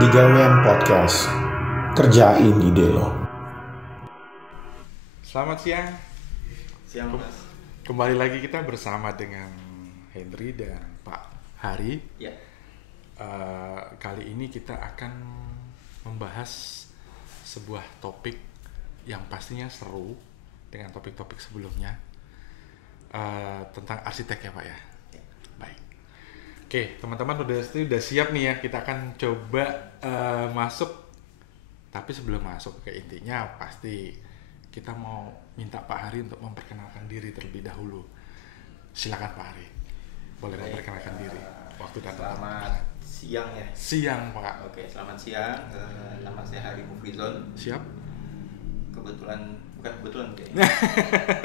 di Gawean Podcast. Kerjain ide lo. Selamat siang. Siang, Mas. Kembali lagi kita bersama dengan Henry dan Pak Hari. Ya. Kali ini kita akan membahas sebuah topik yang pastinya seru dengan topik-topik sebelumnya, tentang arsitek ya Pak ya. Baik. Oke, teman-teman udah siap nih ya. Kita akan coba masuk. Tapi sebelum masuk ke intinya, pasti kita mau minta Pak Hari untuk memperkenalkan diri terlebih dahulu. Silakan Pak Hari. Boleh memperkenalkan diri. Waktu dan tempat. Selamat siang ya. Siang Pak. Oke, selamat siang. Nama saya Hari Mufrizon. Siap. Bukan kebetulan kayaknya.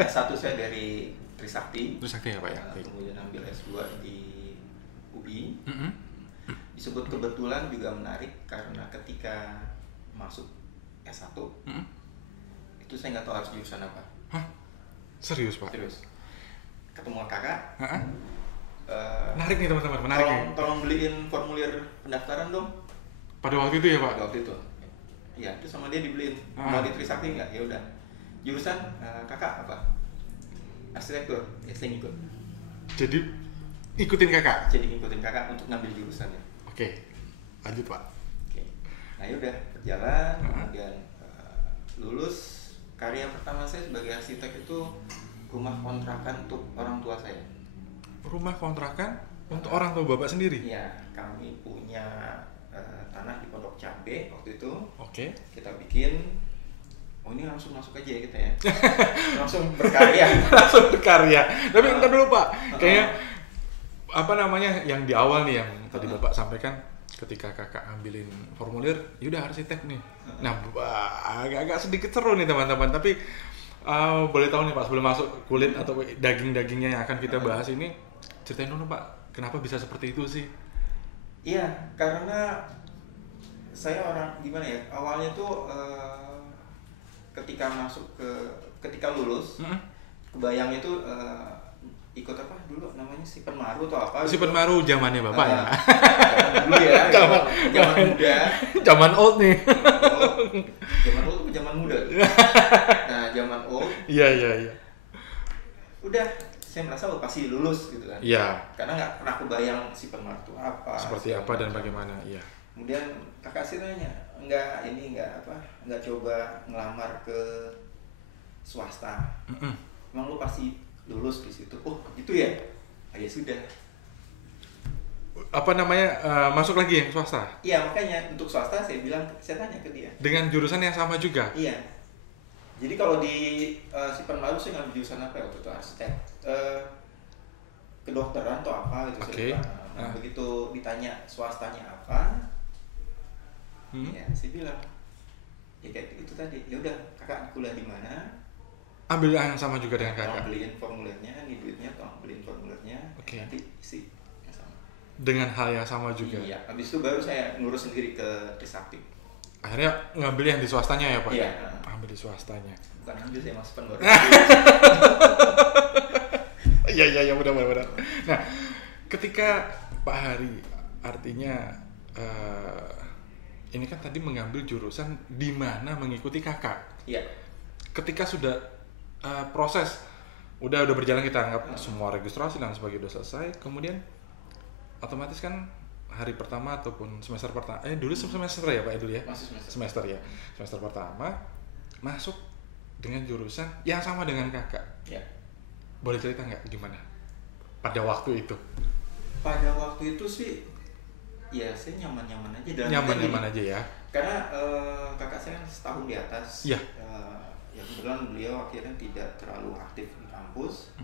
S1 saya dari Trisakti. Trisakti ya Pak ya. Kemudian ambil S2 di UI. Mm-hmm. Disebut kebetulan juga menarik karena ketika masuk S1 itu saya nggak tahu harus jurusan apa. Hah? Serius Pak? Serius. Ketemu kakak. Menarik nih teman-teman, menarik nih. Tolong beliin formulir pendaftaran dong. Pada waktu itu ya Pak? Pada waktu itu. Ya, itu sama dia dibeliin. Mau di Trisakti nggak? Ya udah. Jurusan kakak apa? Arsitektur. Ya saya ngikut. Jadi ikutin kakak? Jadi ngikutin kakak untuk ngambil jurusannya. Oke, lanjut Pak. Oke. Nah ya udah berjalan, kemudian lulus. Karya pertama saya sebagai arsitek itu rumah kontrakan untuk orang tua saya. Rumah kontrakan untuk orang tua Bapak sendiri? Iya, kami punya tanah di Pondok Cabe waktu itu. Oke. Kita bikin. Oh ini langsung masuk aja ya kita ya. Langsung berkarya. Langsung berkarya. Tapi ntar dulu Pak, kayaknya apa namanya yang di awal nih yang tadi Bapak sampaikan ketika kakak ambilin formulir, yaudah arsitek nih. Nah agak sedikit seru nih teman-teman. Tapi boleh tahu nih Pak, sebelum masuk kulit atau daging-dagingnya yang akan kita bahas ini, ceritain dulu Pak, kenapa bisa seperti itu sih? Iya, karena saya orang gimana ya, awalnya tuh ketika lulus, kebayangnya tuh ikut apa dulu namanya Sipen Maru atau apa? Sipen Maru zamannya Bapak ya? Dulu ya, zaman muda. Zaman old nih. Zaman old atau zaman muda? Nah, zaman old. Iya. Udah, saya merasa pasti lulus gitu kan. Iya. Karena nggak pernah kebayang Sipen Maru itu apa. Seperti apa dan bagaimana, iya. Kemudian kakak sih nanya, nggak coba ngelamar ke swasta. Emang lu pasti lulus di situ. Oh gitu ya. Ya sudah. Apa namanya, masuk lagi yang swasta? Iya, makanya untuk swasta saya tanya ke dia. Dengan jurusan yang sama juga? Iya. Jadi kalau di Sipen Maru saya ngambil jurusan apa waktu itu, arsitek, kedokteran atau apa gitu. Oke. Nah, begitu ditanya swastanya apa, ya saya bilang ya kayak itu tadi. Ya udah, kakak kuliah di mana? Ambil yang sama juga dengan kakak? Tolong beliin formulirnya, nih duitnya tolong beliin formulirnya. Oke. Nanti isi yang sama. Dengan hal yang sama juga? Iya, habis itu baru saya ngurus sendiri ke Trisakti. Akhirnya ngambil yang di swastanya ya Pak? Iya. Ambil di swastanya. Bukan ambil, saya masukkan baru. Iya benar. Nah, ketika Pak Hari, artinya ini kan tadi mengambil jurusan di mana mengikuti kakak. Iya. Ketika sudah proses udah berjalan, kita anggap semua registrasi dan sebagainya udah selesai, kemudian otomatis kan hari pertama ataupun semester pertama, dulu semester ya Pak dulu ya? Masih semester ya. Semester pertama masuk dengan jurusan yang sama dengan kakak. Ya. Boleh cerita nggak gimana pada waktu itu? Pada waktu itu sih ya saya nyaman-nyaman aja. Nyaman-nyaman aja ya. Karena kakak saya kan setahun di atas. Iya. Ya kebetulan beliau akhirnya tidak terlalu aktif di kampus.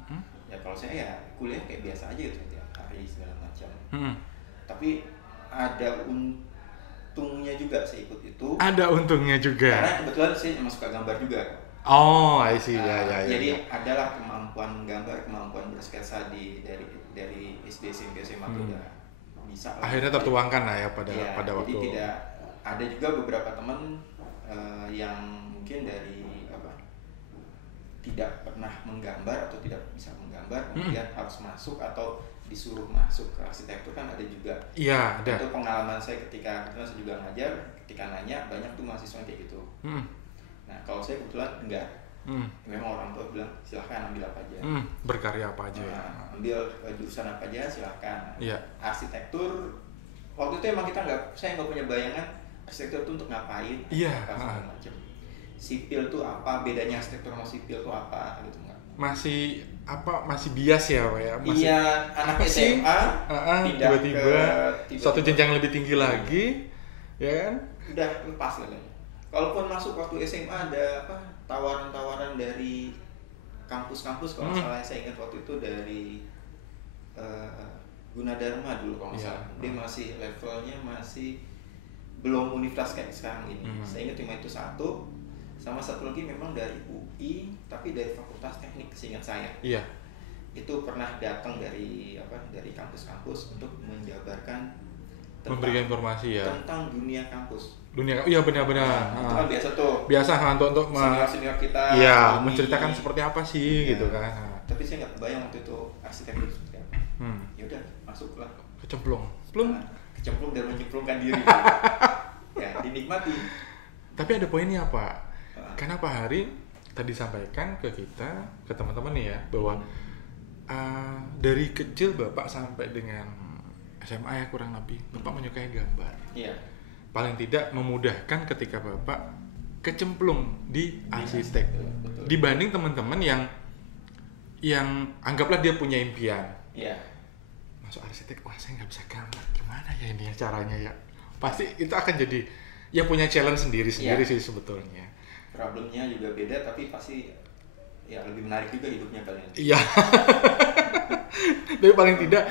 Ya kalau saya ya kuliah kayak biasa aja gitu, tiap hari segala macam. Tapi ada untungnya juga saya ikut itu. Ada untungnya juga. Karena kebetulan saya emang suka gambar juga. Oh, I see. Ya. Jadi adalah kemampuan gambar, kemampuan bersketsa dari SD, SMP, SMA itu udah bisa. Akhirnya tertuangkan lah ya pada waktu. Jadi tidak ada juga beberapa teman yang mungkin dari tidak pernah menggambar atau tidak bisa menggambar, kemudian harus masuk atau disuruh masuk ke arsitektur kan ada juga. Iya, ada. Itu pengalaman saya ketika saya juga ngajar, ketika nanya banyak tuh mahasiswa kayak gitu. Nah kalau saya kebetulan enggak. Memang orang tua bilang silahkan ambil apa aja. Berkarya apa aja. Ambil jurusan apa aja silahkan. Iya. Arsitektur waktu itu emang saya nggak punya bayangan arsitektur itu untuk ngapain. Iya. Apa segala macam. Sipil tuh apa, bedanya arsitektur sama sipil tuh apa gitu nggak? Masih bias ya Pak ya? Iya, anak SMA pindah tiba-tiba ke suatu jenjang lebih tinggi lagi, ya kan? Udah lepas lah kayaknya. Kalaupun masuk waktu SMA ada tawaran-tawaran dari kampus-kampus kalau salah saya ingat waktu itu dari Gunadarma dulu kalau salah. Dia masih levelnya masih belum universitas kayak sekarang ini. Saya ingat cuma itu satu. Sama satu lagi memang dari UI tapi dari Fakultas Teknik seingat saya. Iya. Itu pernah datang dari kampus-kampus untuk menjabarkan memberikan informasi ya tentang dunia kampus. Iya benar-benar. Itu kan biasa tuh. Biasa untuk senior kita. Iya, menceritakan seperti apa sih gitu kan. Tapi saya nggak kebayang waktu itu arsitektur seperti apa. Ya udah masuklah. Kecemplung dan menyemplungkan diri. Ya dinikmati. Tapi ada poinnya Pak. Karena Pak Hari tadi sampaikan ke kita, ke teman-teman nih ya, bahwa dari kecil Bapak sampai dengan SMA ya kurang lebih, Bapak menyukai gambar. Iya. Paling tidak memudahkan ketika Bapak kecemplung di arsitek. Betul. Dibanding teman-teman yang anggaplah dia punya impian. Iya. Masuk arsitek, wah saya nggak bisa gambar, gimana ya ini ya caranya ya? Pasti itu akan jadi ya punya challenge sendiri sih sebetulnya. Problemnya juga beda tapi pasti ya lebih menarik juga hidupnya kalian. Iya. Tapi paling tidak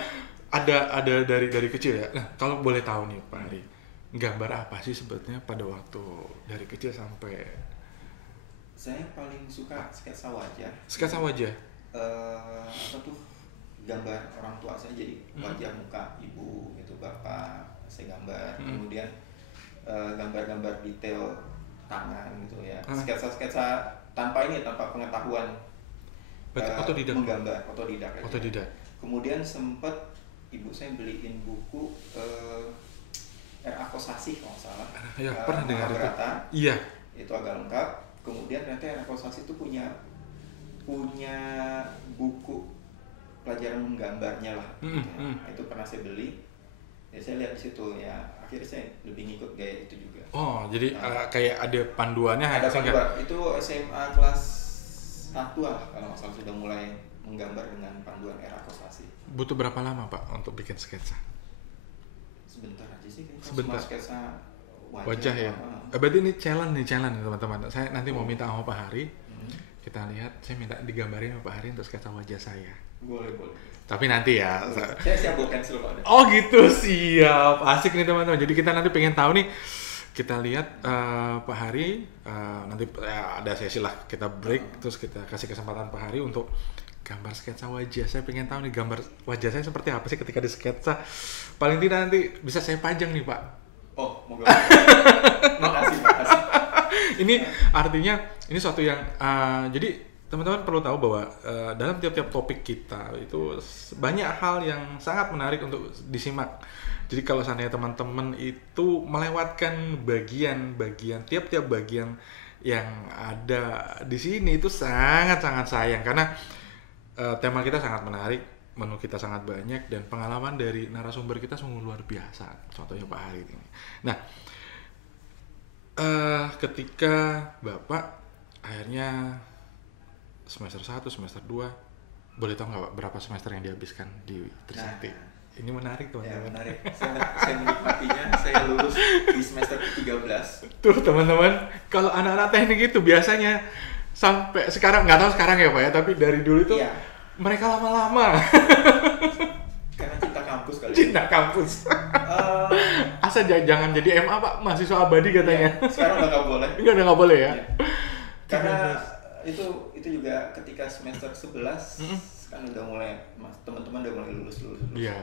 ada dari kecil ya. Nah, kalau boleh tahu nih Pak Hari, gambar apa sih sebetulnya pada waktu dari kecil sampai? Saya paling suka sketsa wajah. Sketsa wajah. Apa tuh? Gambar orang tua saya, jadi wajah muka ibu itu bapak saya gambar. Kemudian gambar-gambar detail tangan gitu ya, sketsa-sketsa tanpa pengetahuan, menggambar otodidak. Kemudian sempet ibu saya beliin buku R.A. Kosasih kalau nggak salah. Ya, pernah dengar itu. Iya. Itu agak lengkap. Kemudian ternyata R.A. Kosasih itu punya buku pelajaran menggambarnya lah. Itu pernah saya beli. Ya saya lihat di situ ya, akhirnya saya lebih ngikut gaya itu juga. Oh, jadi kayak ada panduannya. Ada panduan. Itu SMA kelas 1 lah kalau nggak salah sudah mulai menggambar dengan panduan R.A. Kosasih. Butuh berapa lama Pak untuk bikin sketsa? Sebentar aja sih kayaknya. Sebentar. Sketsa wajah ya. Berarti ini challenge teman-teman. Saya nanti mau minta sama Pak Hari. Kita lihat, saya minta digambarin sama Pak Hari untuk sketsa wajah saya. Boleh. Tapi nanti ya. Saya siap buat cancel Pak. Oh gitu, siap. Asik nih teman-teman. Jadi kita nanti pengen tahu nih. Kita lihat Pak Hari, nanti ada sesi lah, kita break, terus kita kasih kesempatan Pak Hari untuk gambar sketsa wajah. Saya pengen tahu nih gambar wajah saya seperti apa sih ketika di sketsa. Paling tidak nanti bisa saya pajang nih Pak. Oh, moga. Makasih. Ini artinya, ini suatu yang, jadi teman-teman perlu tahu bahwa dalam tiap-tiap topik kita itu banyak hal yang sangat menarik untuk disimak. Jadi kalau seandainya teman-teman itu melewatkan bagian-bagian, tiap-tiap bagian yang ada di sini itu sangat-sangat sayang. Karena tema kita sangat menarik, menu kita sangat banyak, dan pengalaman dari narasumber kita sungguh luar biasa. Contohnya Pak Hari ini. Nah, ketika Bapak akhirnya semester 1, semester 2, boleh tahu nggak Pak berapa semester yang dihabiskan di Trisakti? Ini menarik teman-teman. Ya, menarik. Saya menikmatinya. Saya lulus di semester ke-13. Tuh teman-teman, kalau anak-anak teknik itu biasanya sampai sekarang, nggak tahu sekarang ya Pak ya, tapi dari dulu itu mereka lama-lama. Karena cinta kampus kali. Cinta kampus. Asal jangan jadi MA Pak, mahasiswa abadi katanya. Ya, sekarang udah nggak boleh. Udah nggak boleh ya. Karena itu juga ketika semester 11 kan udah mulai teman-teman udah mulai lulus. Iya.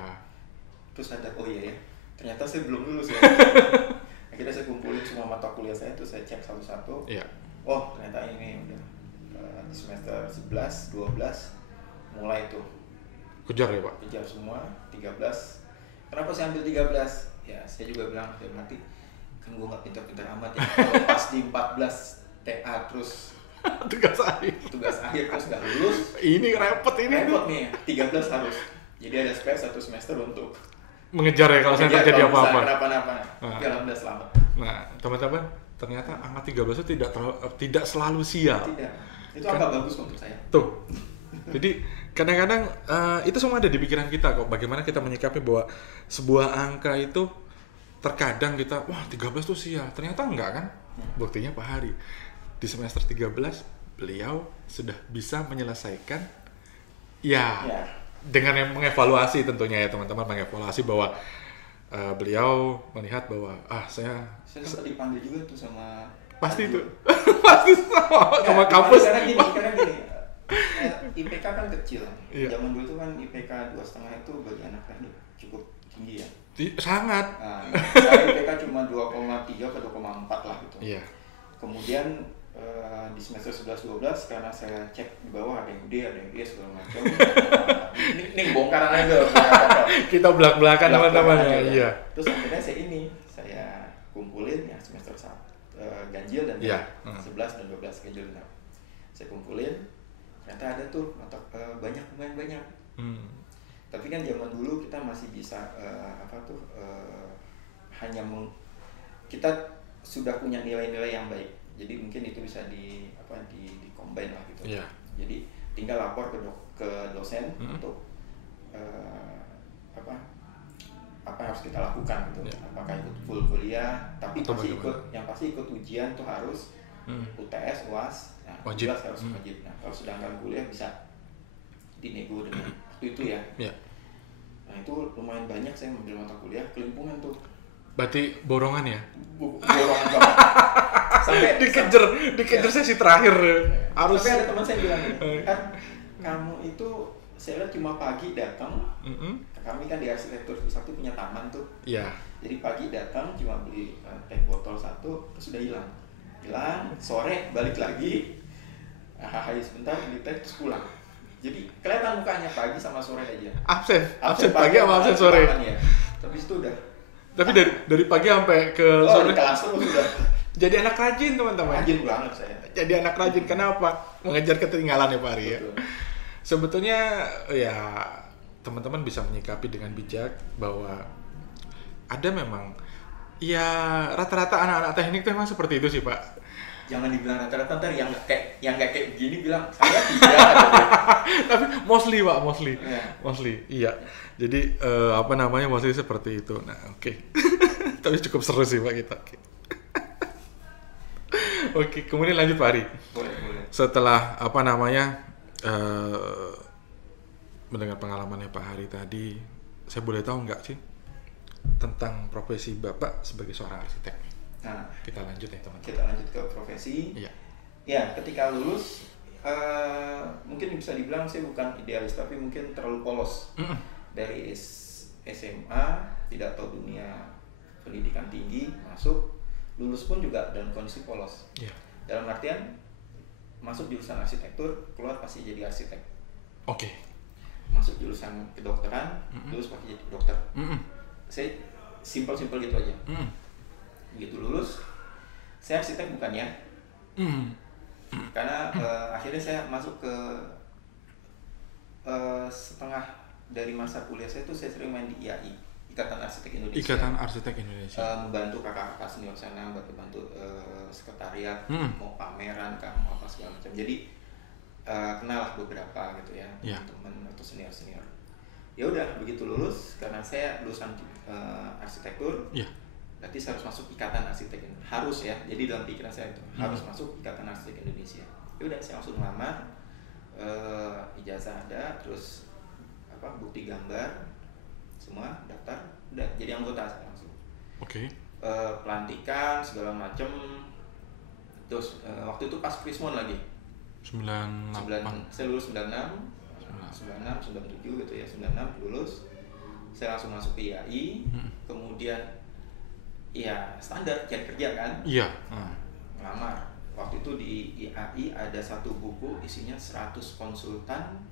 Terus ada ternyata saya belum lulus ya. Akhirnya saya kumpulin semua mata kuliah saya, terus saya cek satu-satu. Iya. Oh, ternyata ini udah semester 11, 12 mulai tuh Kejar ya Pak? Kejar semua, 13. Kenapa saya ambil 13? Ya saya juga bilang, mati kan gue gak pintar-pintar amat ya. Kalau pas di 14 TA terus tugas akhir terus gak lulus, ini repot nih, 13 harus. Jadi ada spare 1 semester untuk mengejar ya kalau saya terjadi apa-apa. Kenapa-napa. Alhamdulillah selamat. Nah, teman-teman, ternyata angka 13 itu tidak selalu sial. Tidak. Itu angka bagus untuk saya. Tuh. Jadi kadang-kadang itu semua ada di pikiran kita kok. Bagaimana kita menyikapi bahwa sebuah angka itu terkadang kita, wah 13 tuh sial. Ternyata enggak kan? Buktinya Pak Hari. Di semester 13 beliau sudah bisa menyelesaikan ya. Dengan yang mengevaluasi tentunya ya teman-teman, mengevaluasi bahwa beliau melihat bahwa saya sempat dipanggil juga tuh sama pasti itu pasti sama kampus karena gini IPK kan kecil. Zaman dulu tuh kan IPK 2,5 itu bagi anak teknik cukup tinggi ya, sangat. Saya IPK cuma 2,3 ke 2,4 lah gitu. Kemudian di semester 11-12 karena saya cek di bawah ada yang D, ada yang D segala macam. ini bongkaran aja. Kita belak-belakan teman-teman ya. Iya. Terus akhirnya saya kumpulin ya semester 1 ganjil dan 11 dan 12 ganjil. Saya kumpulin, ternyata ada tuh lumayan banyak. Tapi kan zaman dulu kita masih bisa kita sudah punya nilai-nilai yang baik. Jadi mungkin itu bisa di combine lah gitu. Jadi tinggal lapor ke dosen untuk apa harus kita lakukan gitu. Apakah ikut full kuliah, tapi pasti ikut ujian tuh harus UTS, UAS. Nah, wajib. Harus wajib. Nah, kalau sedangkan kuliah bisa dinego dengan waktu itu ya. Nah, itu lumayan banyak saya mengambil mata kuliah kelimpungan tuh. Berarti borongan ya? Borongan banget. Sampai dikejar sesi terakhir harus. Sampai ada teman saya bilang kan kamu itu saya lihat cuma pagi datang. Kami kan di arsitektur satu punya taman tuh. Jadi pagi datang cuma beli teh botol 1 terus sudah hilang, sore balik lagi, sebentar beli teh terus pulang. Jadi kelihatan mukanya pagi sama sore aja. Absen pagi sama absen sore. Tapi itu udah. Tapi dari pagi sampai ke sore. Kelas terus udah. Jadi anak rajin teman-teman. Rajin banget saya. Jadi anak rajin kenapa? Mengejar ketinggalan ya Pak Ari ya. Sebetulnya ya teman-teman bisa menyikapi dengan bijak bahwa ada memang ya rata-rata anak-anak teknik itu memang seperti itu sih Pak. Jangan dibilang rata-rata, ntar yang nggak kayak begini bilang saya tidak. Tapi mostly Pak, mostly iya. Jadi mostly seperti itu. Nah oke. Tapi cukup seru sih Pak kita. Oke, kemudian lanjut Pak Ari. Boleh. Setelah mendengar pengalamannya Pak Hari tadi, saya boleh tahu nggak sih tentang profesi Bapak sebagai seorang arsitek? Nah, kita lanjut ya teman-teman. Kita lanjut ke profesi. Ya, ketika lulus mungkin bisa dibilang saya bukan idealis, tapi mungkin terlalu polos. Dari SMA tidak tahu dunia pendidikan tinggi, masuk lulus pun juga dalam kondisi polos. Dalam artian masuk jurusan arsitektur, keluar pasti jadi arsitek. Masuk jurusan kedokteran, lulus pasti jadi dokter. Saya simpel gitu aja. Begitu lulus, saya arsitek bukan ya. Karena akhirnya saya masuk ke setengah dari masa kuliah saya tuh saya sering main di IAI, Ikatan Arsitek Indonesia. Membantu kakak-kakak senior sana, bantu sekretariat, mau pameran, mau apa segala macam. Jadi kenal lah beberapa gitu ya, teman atau senior. Ya udah begitu lulus, karena saya lulusan arsitektur, berarti saya harus masuk Ikatan Arsitek Indonesia. Harus ya. Jadi dalam pikiran saya itu harus masuk Ikatan Arsitek Indonesia. Ya udah saya langsung melamar, ijazah ada, terus bukti gambar, semua daftar, udah jadi anggota saya langsung. Pelantikan segala macam. Terus waktu itu pas Krismon lagi. 98. Saya lulus 97 gitu ya, 96 lulus. Saya langsung masuk ke IAI. Kemudian ya standar cari kerja kan. Ngelamar. Waktu itu di IAI ada satu buku isinya 100 konsultan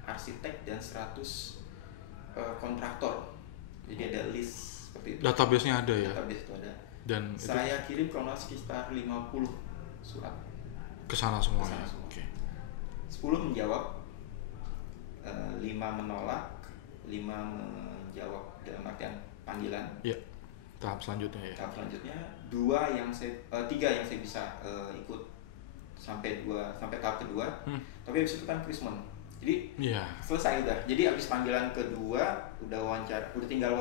arsitek dan 100 kontraktor. Jadi ada list seperti itu. Database-nya ada ya. Database itu ada. Dan saya kirim kalau nggak sekitar 50 surat ke sana semua. Kesana Ya. semua. Oke. 10 menjawab, 5 menolak, 5 menjawab dalam artian panggilan. Ya. Tahap selanjutnya ya. Tahap selanjutnya 3 yang saya bisa ikut sampai tahap kedua. Tapi habis itu kan Krismon. Jadi selesai udah. Jadi habis panggilan kedua udah tinggal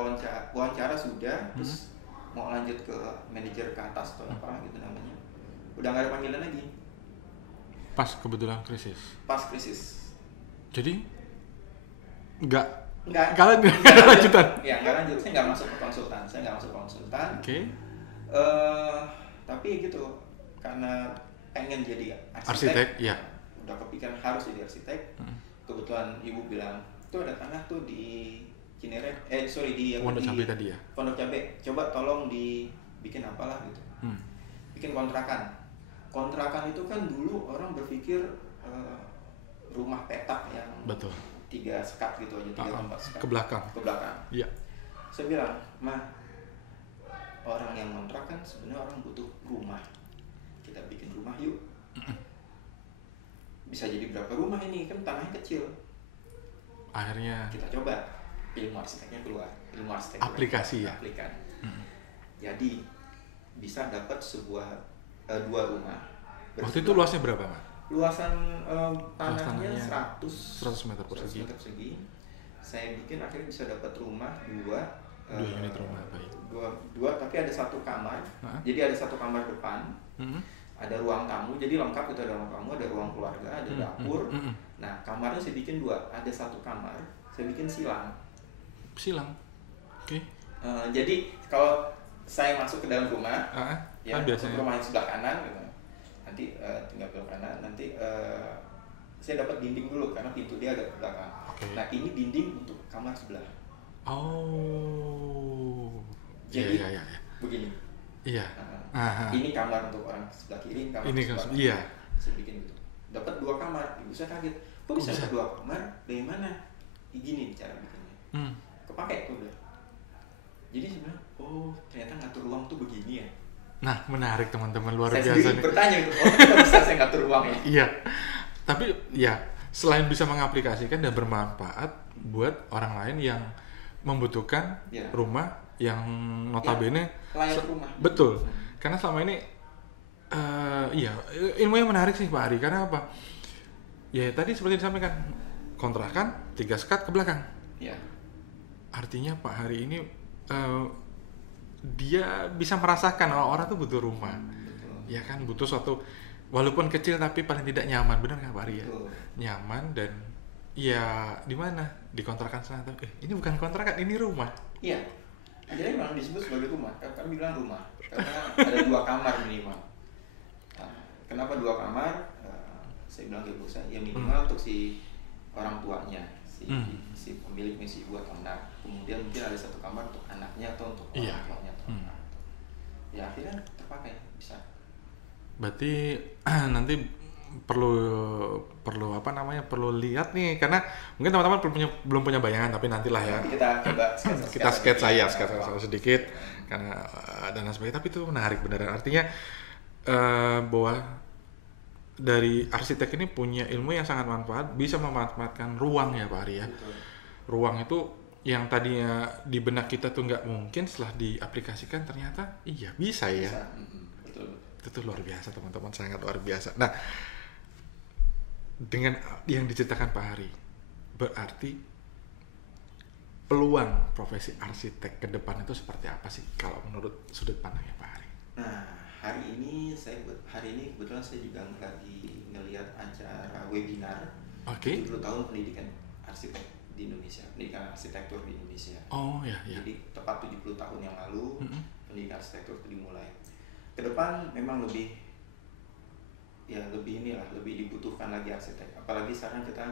wawancara sudah, terus mau lanjut ke manajer ke atas atau apa gitu namanya. Udah nggak ada panggilan lagi. Pas kebetulan krisis. Pas krisis. Jadi nggak lanjut. lanjutan. Ya nggak lanjut. Saya nggak masuk ke konsultan. Oke. Tapi gitu karena pengen jadi Arsitek, ya. Udah kepikiran harus jadi arsitek. Kebetulan ibu bilang tuh ada tanah tuh di Cinere, di Pondok Cabe tadi ya. Pondok Cabe. Coba tolong dibikin apalah gitu. Bikin kontrakan. Kontrakan itu kan dulu orang berpikir rumah petak yang Betul. 3 sekat gitu aja, 3 4 sekat. Ke belakang. Iya. Saya bilang, "Ma, orang yang kontrak kan sebenarnya orang butuh rumah. Kita bikin rumah yuk." Bisa jadi berapa rumah ini? Kan tanahnya kecil. Akhirnya Kita coba. Ilmu arsiteknya keluar. Ilmu arsitek aplikasi ya. Aplikan. Jadi bisa dapat 2 rumah. Waktu itu luasnya berapa, Mas? Luasan tanahnya 100 meter 100 meter persegi. Saya bikin akhirnya bisa dapat rumah 2 unit rumah, baik. Dua, tapi ada 1 kamar. Jadi ada 1 kamar depan. Ada ruang tamu, jadi lengkap itu, ada ruang tamu, ada ruang keluarga, ada dapur. Nah, kamarnya saya bikin 2, ada 1 kamar, saya bikin silang. Oke. Jadi kalau saya masuk ke dalam rumah, kan biasanya rumah yang sebelah kanan, gitu. Nanti tinggal belok kanan, nanti saya dapat dinding dulu karena pintu dia agak ke belakang. Okay. Nah, ini dinding untuk kamar sebelah. Jadi begini. Iya. Ini kamar untuk orang sebelah kiri, kamar ini sebelah iya. Saya bikin gitu. Dapat 2 kamar, ibu saya kaget. Kok bisa ada 2 kamar? Dari mana? Gini cara bikinnya. Kepake tuh udah. Jadi sebenarnya, ternyata ngatur ruang tuh begini ya. Nah, menarik teman-teman, luar saya biasa nih. Bertanya itu, kok bisa saya ngatur ruang ya? Iya. Tapi ya, selain bisa mengaplikasikan dan bermanfaat buat orang lain yang membutuhkan rumah yang notabene layak rumah. Betul. Karena selama ini ilmu yang menarik sih Pak Ari, karena apa? Ya tadi seperti disampaikan, kontrakan 3 sekat ke belakang. Iya. Artinya Pak Hari ini dia bisa merasakan orang tuh butuh rumah. Betul. Ya kan, butuh suatu walaupun kecil tapi paling tidak nyaman, benar nggak Pak Ari ya? Betul. Nyaman dan ya di mana? Di kontrakan sana. Ini bukan kontrakan, ini rumah. Iya. Akhirnya memang disebut sebagai rumah. Kami bilang rumah karena ada 2 kamar minimal. Nah, kenapa 2 kamar? Saya bilang ke ibu saya, ya minimal untuk si orang tuanya, si pemiliknya, si ibu atau anak. Kemudian mungkin ada 1 kamar untuk anaknya atau untuk orang tuanya atau anak. Ya akhirnya terpakai, bisa. Berarti nanti perlu lihat nih, karena mungkin teman-teman belum punya bayangan, tapi nantilah ya. Nanti kita coba sketsa sedikit karena dan lain sebagainya. Tapi itu menarik beneran, artinya bahwa dari arsitek ini punya ilmu yang sangat manfaat, bisa memanfaatkan ruang ya Pak Ari ya. Betul. Ruang itu yang tadinya di benak kita tuh nggak mungkin, setelah diaplikasikan ternyata iya bisa ya. Betul. Itu luar biasa teman-teman, sangat luar biasa. Nah, dengan yang diceritakan Pak Hari, berarti peluang profesi arsitek ke depan itu seperti apa sih kalau menurut sudut pandangnya Pak Hari? Nah, hari ini kebetulan saya juga lagi ngelihat acara webinar 70 tahun pendidikan arsitek di Indonesia, pendidikan arsitektur di Indonesia. Oh ya. Jadi tepat 70 tahun yang lalu pendidikan arsitektur itu dimulai. Ke depan memang lebih dibutuhkan lagi arsitek. Apalagi sekarang kita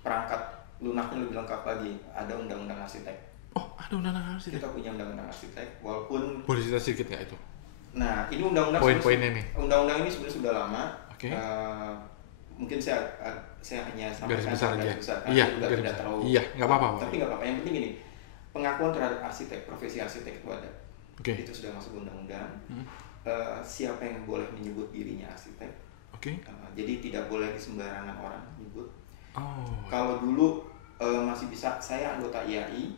perangkat lunaknya lebih lengkap lagi. Ada undang-undang arsitek. Oh, ada undang-undang arsitek. Kita punya undang-undang arsitek, walaupun boleh cerita sedikit nggak itu? Nah, ini undang-undang poin-poinnya nih. Undang-undang ini sebenarnya sudah lama. Oke. mungkin saya hanya garis sampaikan besar aja. karena Iya, juga tidak terlalu. Iya, nggak apa-apa. Tapi nggak apa-apa. Yang penting gini, pengakuan terhadap arsitek, profesi arsitek itu ada. Itu sudah masuk undang-undang. Siapa yang boleh menyebut dirinya arsitek? Jadi tidak boleh sembarangan orang menyebut. Kalau dulu masih bisa, saya anggota IAI,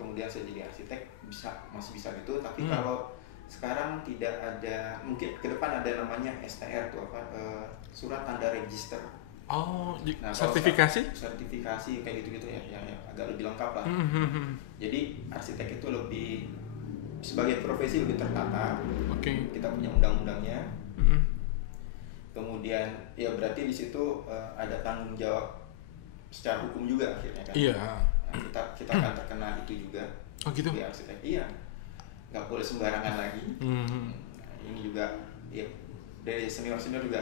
kemudian saya jadi arsitek, masih bisa gitu. Tapi kalau sekarang tidak ada, mungkin ke depan ada namanya STR tuh surat tanda register. Sertifikasi kayak gitu-gitu ya, yang agak lebih lengkap lah. Jadi arsitek itu lebih sebagai profesi lebih tertata. Kita punya undang-undangnya. Kemudian ya berarti di situ ada tanggung jawab secara hukum juga akhirnya kan. Kita akan terkena itu juga. Gitu. Di arsitek. Iya. Nggak boleh sembarangan lagi. Ini juga ya dari senior juga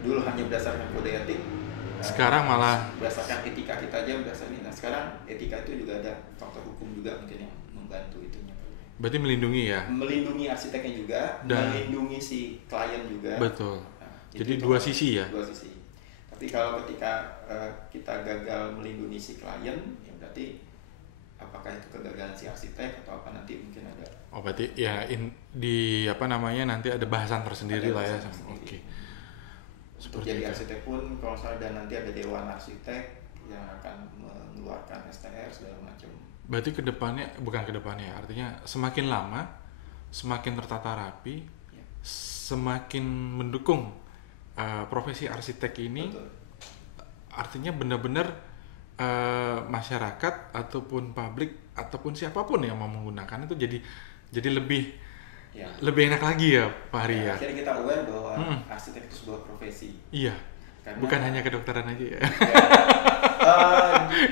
dulu hanya berdasarkan kode etik. Sekarang malah berdasarkan etika kita aja berdasarkan. Nah sekarang etika itu juga ada faktor hukum juga mungkin yang membantu itunya. Berarti melindungi ya? Melindungi arsiteknya juga, melindungi si klien juga. Betul. Jadi dua sisi ya? Dua sisi. Tapi kalau ketika kita gagal melindungi si klien, ya berarti apakah itu kegagalan si arsitek atau apa, nanti mungkin ada. Berarti ya nanti ada bahasan tersendiri lah ya. Untuk jadi arsitek pun kalau saya nanti ada dewan arsitek yang akan mengeluarkan STR segala macam. Berarti bukan kedepannya, artinya semakin lama, semakin tertata rapi, semakin mendukung profesi arsitek ini. Betul. Artinya benar-benar masyarakat ataupun publik ataupun siapapun yang mau menggunakan itu jadi lebih enak lagi ya Pak Hari ya. Akhirnya kita aware bahwa arsitek itu sebuah profesi. Iya. Karena bukan hanya kedokteran aja ya.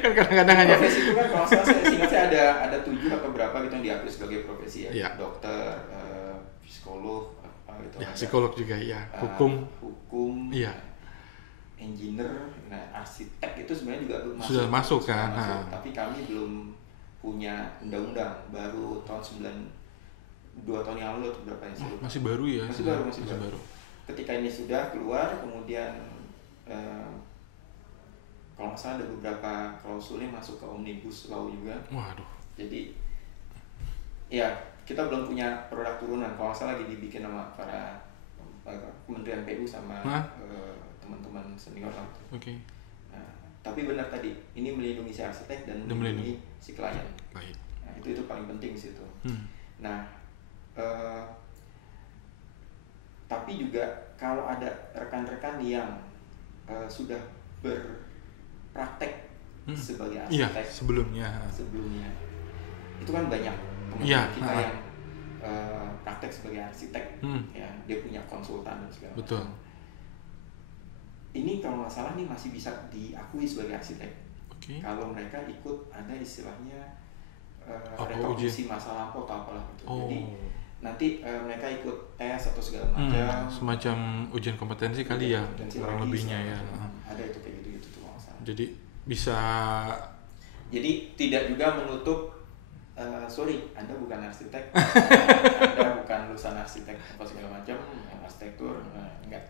Kan kadang-kadang hanya profesi itu kan kalau saya ingat saya ada 7 atau berapa gitu yang diakui sebagai profesi ya. Dokter, psikolog, apa gitu. Ya, psikolog juga ya. Hukum. Iya. Engineer, arsitek itu sebenarnya juga sudah masuk kan. Tapi kami belum punya undang-undang, baru tahun 2 tahun yang lalu atau berapa ya? Masih baru ya? Masih baru. Ketika ini sudah keluar, kemudian kalau nggak salah ada beberapa klausulnya masuk ke Omnibus Law juga. Waduh. Jadi ya kita belum punya produk turunan. Kalau nggak salah lagi dibikin sama para Kementerian PU sama teman-teman senior lah. Tapi benar tadi, ini melindungi si arsitek dan melindungi si klien. Baik. Nah, itu paling penting di situ. Nah, tapi juga kalau ada rekan-rekan yang sudah berpraktek sebagai arsitek sebelumnya itu kan banyak teman-teman kita yang praktek sebagai arsitek, ya dia punya konsultan dan segala macam. Ini kalau nggak salah nih masih bisa diakui sebagai arsitek. Kalau mereka ikut ada istilahnya rekognisi masa lampau atau apalah gitu. Jadi nanti mereka ikut tes atau segala macam. Semacam ujian kompetensi kali ya, kurang lebihnya ya. Ada itu kayak gitu tuh kalau nggak salah. Jadi bisa. Jadi tidak juga menutup. Sorry, Anda bukan arsitek, Anda bukan lulusan arsitek apa segala macam, arsitektur, enggak.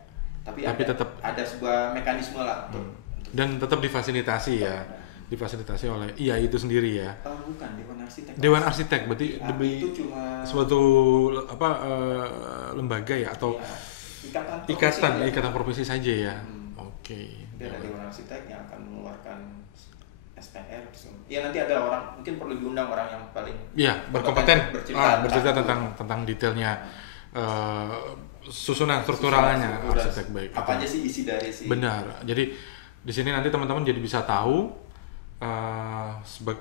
Tapi tetap ada sebuah mekanisme lah untuk dan tetap difasilitasi ya, difasilitasi oleh IAI itu sendiri ya. Bukan Dewan Arsitek. Dewan Arsitek berarti lebih itu cuma suatu lembaga ya atau ikatan profesi saja ya. Ada Dewan Arsitek yang akan mengeluarkan STR. Ya nanti ada orang, mungkin perlu diundang orang yang paling berkompeten bercerita tentang detailnya susunan strukturalnya arsitek baik. Apa aja sih isi dari si. Benar. Jadi di sini nanti teman-teman jadi bisa tahu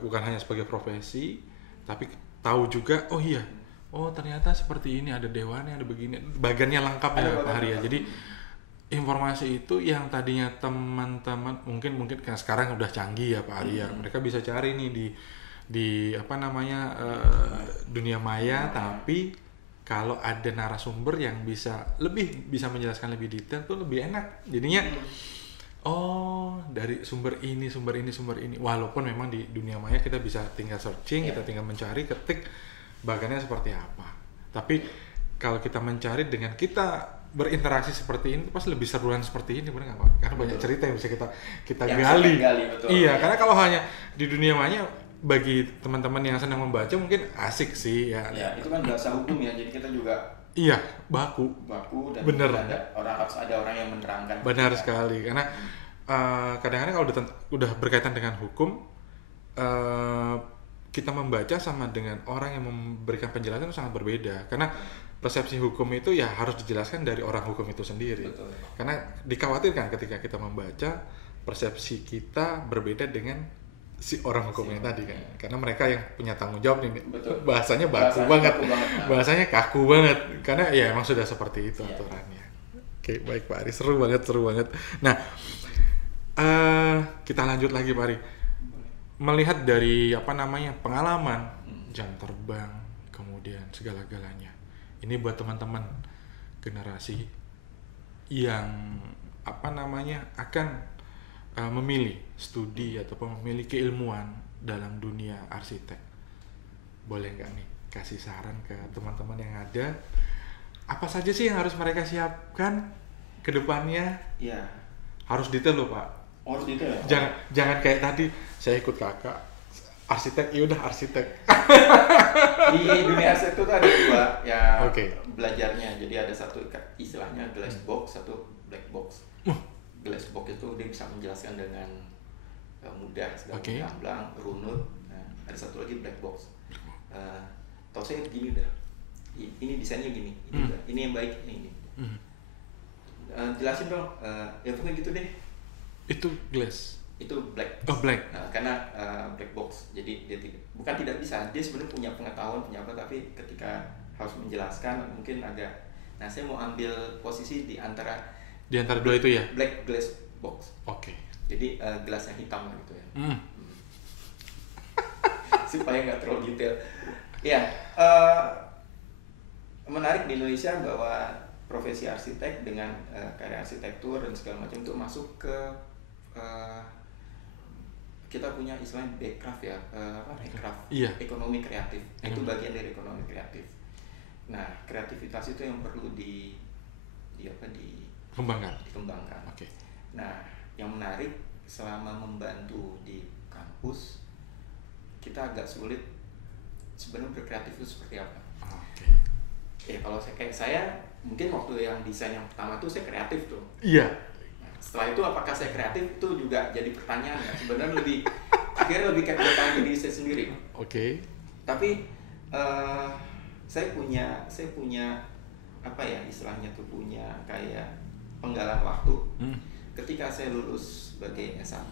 bukan hanya sebagai profesi, tapi tahu juga ternyata seperti ini, ada dewannya, ada begini, bagiannya lengkap ya Pak Hari ya. Jadi informasi itu yang tadinya teman-teman mungkin kan sekarang udah canggih ya Pak Hari ya. Mereka bisa cari nih di dunia maya, tapi kalau ada narasumber yang bisa menjelaskan lebih detail tuh lebih enak. Jadinya dari sumber ini. Walaupun memang di dunia maya kita bisa tinggal searching, kita tinggal mencari, ketik bagannya seperti apa. Tapi kalau kita mencari dengan kita berinteraksi seperti ini pas lebih seruan seperti ini, benar nggak Pak? Karena banyak cerita yang bisa kita yang gali. Betul. Iya, karena kalau hanya di dunia maya, bagi teman-teman yang senang membaca mungkin asik sih ya. Ya, itu kan bahasa hukum ya, jadi kita juga iya, baku dan bener. Harus ada orang yang menerangkan. Benar sekali, karena kadang-kadang kalau udah berkaitan dengan hukum, kita membaca sama dengan orang yang memberikan penjelasan itu sangat berbeda, karena persepsi hukum itu ya harus dijelaskan dari orang hukum itu sendiri. Betul. Karena dikhawatirkan ketika kita membaca, persepsi kita berbeda dengan si orang hukumnya tadi kan, karena mereka yang punya tanggung jawab nih. Betul. Bahasanya baku banget. Bahasanya kaku banget, karena ya emang sudah seperti itu aturannya. Oke, baik Pak Ari, seru banget. Nah, kita lanjut lagi Pak Ari. Melihat dari pengalaman jam terbang, kemudian segala-galanya, ini buat teman-teman generasi yang akan memilih studi ataupun memilih keilmuan dalam dunia arsitek, boleh nggak nih kasih saran ke teman-teman yang ada, apa saja sih yang harus mereka siapkan ke depannya? Iya. Harus detail loh Pak. Harus detail ya? Jangan kayak tadi, saya ikut kakak arsitek, ya udah arsitek. Di dunia arsitek itu ada dua ya belajarnya. Jadi ada satu istilahnya glass box, satu black box. Glass box itu dia bisa menjelaskan dengan mudah, segala gamblang, runut. Nah, ada satu lagi black box. Tau saya begini dah. Ini desainnya gini. Ini yang baik, ini. Jelasin dong. Ya pokoknya gitu deh. Itu glass. Itu black. Oh, black. Karena black box. Jadi dia bukan tidak bisa. Dia sebenarnya punya pengetahuan, punya apa, tapi ketika harus menjelaskan mungkin agak. Nah, saya mau ambil posisi di antara dua itu ya? Black glass box. Oke. Jadi gelasnya hitam gitu ya. Supaya nggak terlalu detail. Ya, menarik di Indonesia bahwa profesi arsitek dengan karya arsitektur dan segala macam itu masuk ke kita punya istilahnya backcraft ya, handcraft, ekonomi kreatif. Itu bagian dari ekonomi kreatif. Nah, kreativitas itu yang perlu dikembangkan. Oke. Nah, yang menarik selama membantu di kampus, kita agak sulit sebenarnya berkreatif itu seperti apa. Oke. Ya kalau saya mungkin waktu yang desain yang pertama tuh saya kreatif tuh. Iya. Nah, setelah itu apakah saya kreatif itu juga jadi pertanyaan ya. Sebenarnya akhirnya lebih kayak bertanya ke diri saya sendiri. Oke. Tapi saya punya apa ya istilahnya tuh, punya kayak penggalan waktu. Ketika saya lulus sebagai S1,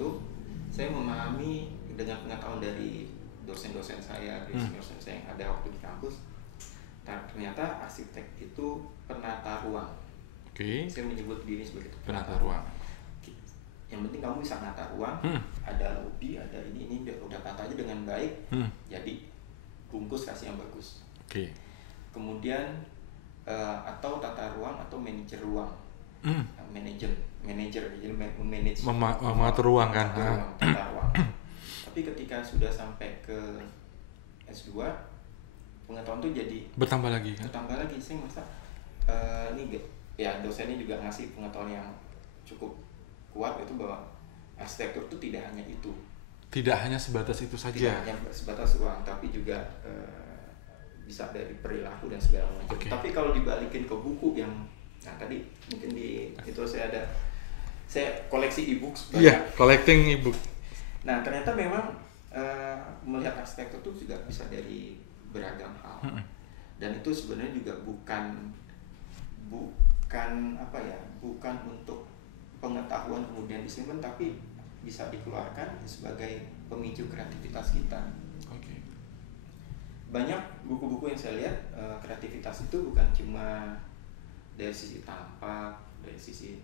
saya memahami dengan pengetahuan dari dosen-dosen saya, dosen saya yang ada waktu di kampus. Ternyata arsitek itu penata ruang. Oke. Saya menyebut diri sebagai penata ruang. Yang penting kamu bisa menata ruang, ada lobby, ada ini udah tata aja dengan baik, jadi bungkus kasih yang bagus. Oke. Kemudian atau tata ruang atau manajer ruang. Manajer jadi manage mengatur ruang kan. Tata ruang. Tapi ketika sudah sampai ke S2, pengetahuan tuh jadi bertambah lagi kan? Bertambah lagi. Saya merasa ini ya dosennya juga ngasih pengetahuan yang cukup kuat, itu bahwa arsitektur itu tidak hanya itu. Tidak hanya sebatas itu saja. Tidak hanya sebatas ruang, tapi juga bisa dari perilaku dan segala macam. Tapi kalau dibalikin ke buku yang tadi mungkin itu saya koleksi e-books. Iya, collecting e-book. Nah, ternyata memang melihat arsitektur itu juga bisa dari beragam hal. Dan itu sebenarnya juga bukan untuk pengetahuan kemudian disimpan, tapi bisa dikeluarkan sebagai pemicu kreativitas kita. Oke. Banyak buku-buku yang saya lihat kreativitas itu bukan cuma dari sisi tampak, dari sisi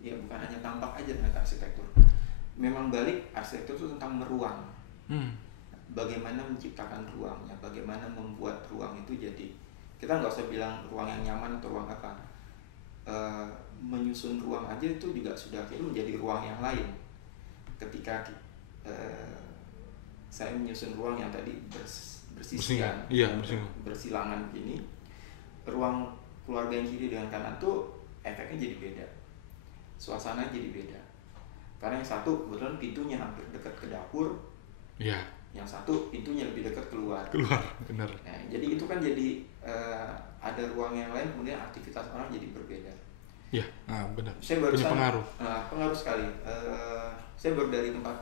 bukan hanya tampak aja dengan arsitektur. Memang balik arsitektur itu tentang meruang. Bagaimana menciptakan ruangnya, bagaimana membuat ruang itu jadi, kita nggak usah bilang ruang yang nyaman atau ruang apa, menyusun ruang aja itu juga sudah itu menjadi ruang yang lain. Ketika saya menyusun ruang yang tadi bersisian, bersilangan begini, ruang keluarga yang kiri dengan kanan tuh efeknya jadi beda, suasana jadi beda. Karena yang satu kebetulan pintunya hampir dekat ke dapur, Iya. Yang satu pintunya lebih dekat keluar. Benar. Nah, jadi itu kan jadi ada ruang yang lain, kemudian aktivitas orang jadi berbeda. Iya, benar. Saya Punya pengaruh. Pengaruh sekali. Saya baru dari tempat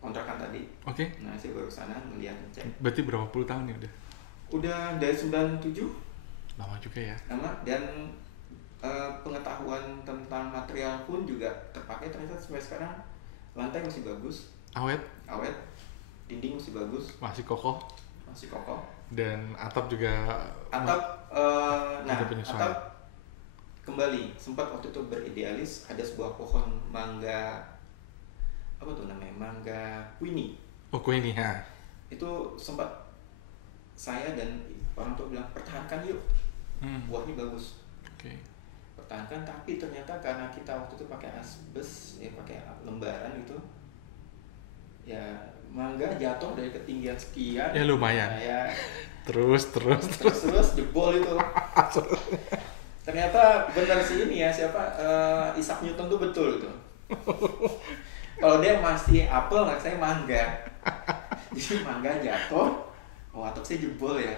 kontrakan tadi. Oke. Nah, saya baru sana melihat ngecek. Berarti berapa puluh tahun ya udah? Udah dari 97. Lama juga ya. Lama, dan pengetahuan tentang material pun juga terpakai. Ternyata sampai sekarang lantai masih bagus. Awet. Dinding masih bagus. Masih kokoh. Dan atap juga. Atap kembali sempat waktu itu beridealis, ada sebuah pohon mangga, apa tuh namanya, mangga Queenie. Oh, Queenie ya. Itu sempat saya dan orang tua bilang pertahankan yuk, buahnya bagus. Oke. Pertahankan, tapi ternyata karena kita waktu itu pakai asbes, pakai lembaran gitu, ya mangga jatuh dari ketinggian sekian. Ya lumayan. Ya, terus jebol itu. Ternyata benar sih ini ya, Isaac Newton tuh betul itu. Kalau dia masih apel, saya mangga. Jadi mangga jatuh, atap saya jebol ya.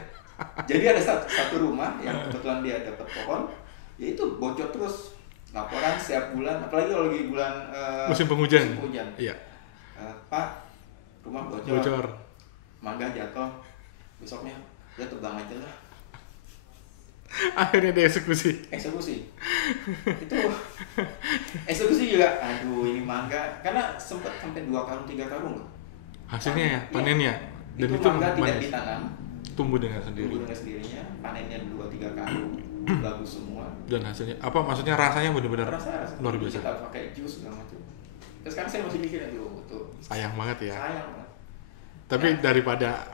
Jadi ada satu rumah yang kebetulan dia dapat pohon, ya itu bocor terus. Laporan setiap bulan, apalagi kalau lagi bulan musim penghujan. Iya. Pak, rumah bocor. Mangga jatuh. Besoknya dia tebang aja lah. Akhirnya dieksekusi. Itu eksekusi juga. Aduh, ini mangga karena sempat sampai 2 karung 3 karung loh. Hasilnya ya, panennya. Dan itu mangga tidak ditanam, tumbuh dengan sendirinya, panennya 2-3 karung, bagus semua. Dan hasilnya apa? Maksudnya rasanya benar-benar luar biasa. Kita pakai jus segala macam. Terus sekarang saya masih mikir tuh. Sayang banget ya. Sayang banget. Tapi daripada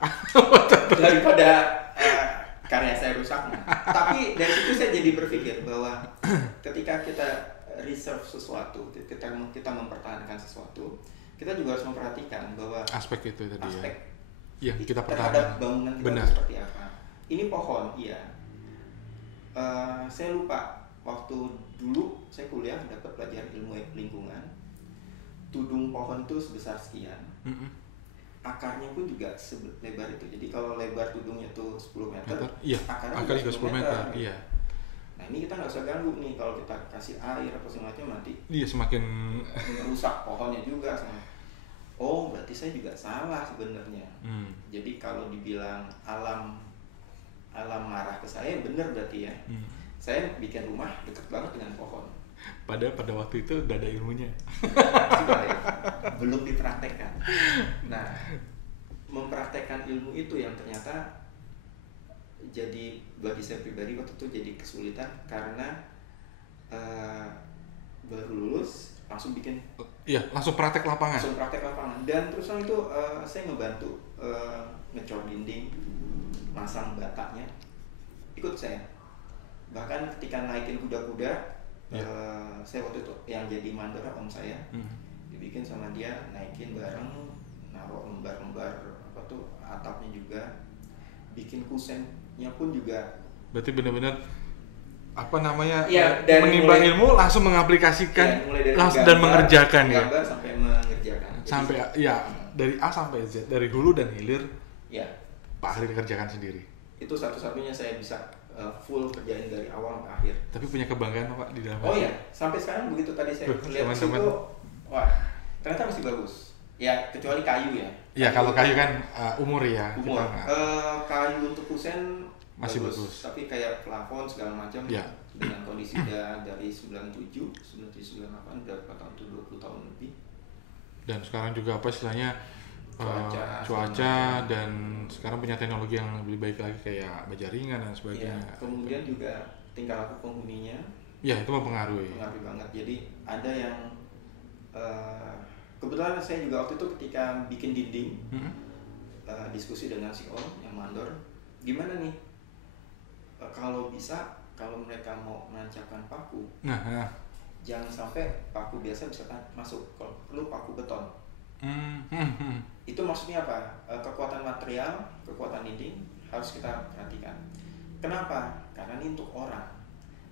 karya saya rusak. Tapi dari situ saya jadi berpikir bahwa ketika kita reserve sesuatu, kita mempertahankan sesuatu, kita juga harus memperhatikan bahwa aspek itu tadi yang kita terhadap bangunan kita seperti apa. Ini pohon, iya. Saya lupa waktu dulu saya kuliah dapat pelajaran ilmu lingkungan. Tudung pohon itu sebesar sekian. Akarnya pun juga selebar itu. Jadi kalau lebar tudungnya tuh 10 meter, akarnya juga 10 meter. Iya. Nah, ini kita nggak usah ganggu nih kalau kita kasih air apa segala macam nanti. Iya, semakin merusak pohonnya juga. Oh, berarti saya juga salah sebenarnya. Jadi kalau dibilang alam marah ke saya, benar berarti ya. Saya bikin rumah dekat banget dengan pohon. Pada waktu itu udah ada ilmunya. Sudah ya, belum dipraktekkan. Nah, mempraktekkan ilmu itu yang ternyata jadi bagi saya pribadi waktu itu jadi kesulitan karena baru lulus langsung bikin. Iya, langsung praktek lapangan. Dan terus itu saya ngebantu ngecor dinding, masang batanya, ikut saya. Bahkan ketika naikin kuda-kuda. Saya waktu itu yang jadi mandora om saya, dibikin sama dia, naikin bareng, naruh lembar-lembar atapnya juga, bikin kusennya pun juga. Berarti benar-benar menimbang ilmu langsung mengaplikasikan dan mengerjakan ya. Sampai mengerjakan. Sampai dari A sampai Z, dari hulu dan hilir. Ya. Pak Ahli kerjakan sendiri. Itu satu-satunya saya bisa full kerjain dari awal ke akhir. Tapi punya kebanggaan Pak di dalam. Oh iya, sampai sekarang begitu tadi saya lihat situ, wah ternyata masih bagus. Ya kecuali kayu ya. Iya kalau kayu kan umur ya. Kayu untuk kusen masih bagus. Tapi kayak plafon segala macam dengan kondisi dari 97, 98 udah 4 tahun tuh 20 tahun lebih. Dan sekarang juga apa istilahnya? Cuaca dan sekarang punya teknologi yang lebih baik lagi kayak baja ringan dan sebagainya. Kemudian juga tingkah laku penghuninya. Ya itu mempengaruhi. Pengaruh banget. Jadi ada yang kebetulan saya juga waktu itu ketika bikin dinding diskusi dengan si Om yang mandor, gimana nih kalau mereka mau menancapkan paku, jangan sampai paku biasa bisa masuk, kalau perlu paku beton. Itu maksudnya apa? Kekuatan material, kekuatan dinding harus kita perhatikan. Kenapa? Karena ini untuk orang.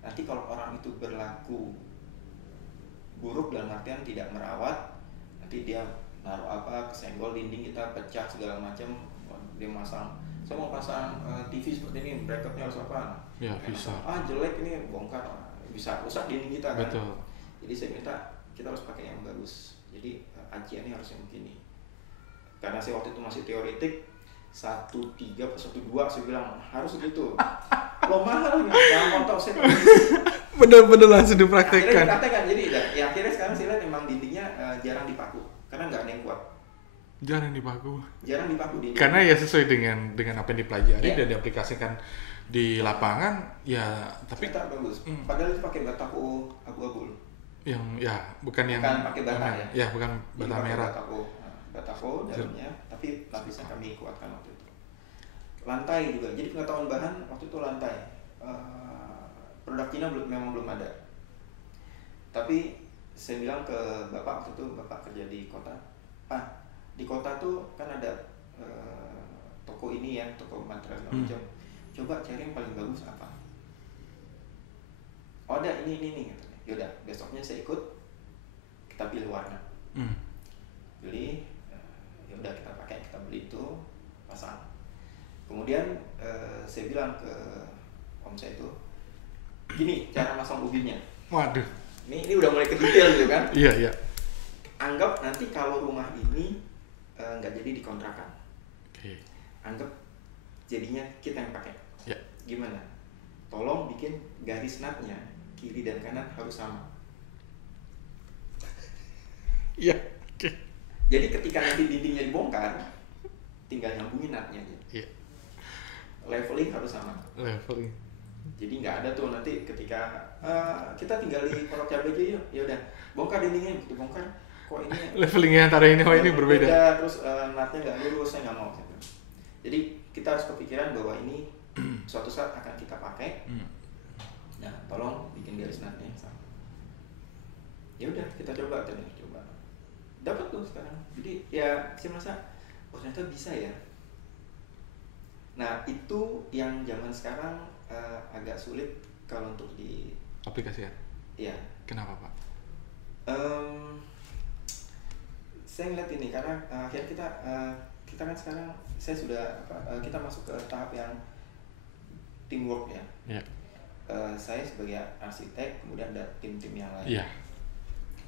nanti kalau orang itu berlaku buruk dalam artian tidak merawat, nanti dia naruh apa, kesenggol dinding kita pecah segala macam, dia masang, saya mau pasang TV seperti ini, bracketnya harus apa? Ya bisa. Jelek ini, bongkar, bisa rusak dinding kita kan. Betul. Jadi saya minta kita harus pakai yang bagus. Jadi anciannya harus yang begini. Karena saya waktu itu masih teoretik 1.3 atau 1.2, saya bilang harus gitu. Lo mahal nggak mau tahu saya. Bener-bener langsung dipraktekkan. Jadi ya akhirnya sekarang saya lihat memang dindingnya jarang dipaku karena nggak ada yang kuat. Jarang dipaku dinding. Karena ya sesuai dengan apa yang dipelajari ya. Dan diaplikasikan di lapangan ya, tapi tak bagus. Padahal itu pakai batako abu-abu. Yang ya bukan pakai bata ya. Ya bukan bata merah. Batako dalamnya, tapi lapisnya kami kuatkan waktu itu. Lantai juga. Jadi pengetahuan bahan waktu itu lantai. Produk Cina memang belum ada. Tapi saya bilang ke bapak waktu itu, bapak kerja di kota. Di kota tuh kan ada toko ini ya, toko material macam. Coba cari yang paling bagus apa? Oh ada ini katanya. Yaudah, besoknya saya ikut, kita pilih warna. Beli, yaudah kita pakai, kita beli itu, pasang. Kemudian saya bilang ke om saya itu, gini cara masang ubinnya. Waduh. Ini udah mulai ke detail gitu kan? Iya. Anggap nanti kalau rumah ini nggak jadi dikontrakan. Oke. Anggap jadinya kita yang pakai. Ya. Gimana? Tolong bikin garis natnya kiri dan kanan harus sama. Iya. Oke. Jadi ketika nanti dindingnya dibongkar, tinggal nyambungin natnya aja. Iya. Leveling harus sama. Leveling. Jadi nggak ada tuh nanti ketika kita tinggal di Pondok Cabe aja yuk, ya udah bongkar dindingnya, dibongkar. Kok ini levelingnya antara ini sama ini berbeda. Terus natnya nggak lurus, saya nggak mau. Jadi kita harus kepikiran bahwa ini suatu saat akan kita pakai. Nah, tolong bikin garis natnya yang sama. Ya udah kita coba. Dapat tuh sekarang. Jadi ya saya merasa ternyata bisa ya. Nah itu yang zaman sekarang agak sulit kalau untuk di aplikasikan. Iya. Kenapa Pak? Saya ngeliat ini karena akhirnya kita kan sekarang saya sudah kita masuk ke tahap yang teamwork ya. Yeah. Saya sebagai arsitek, kemudian ada tim-tim yang lain. Yeah.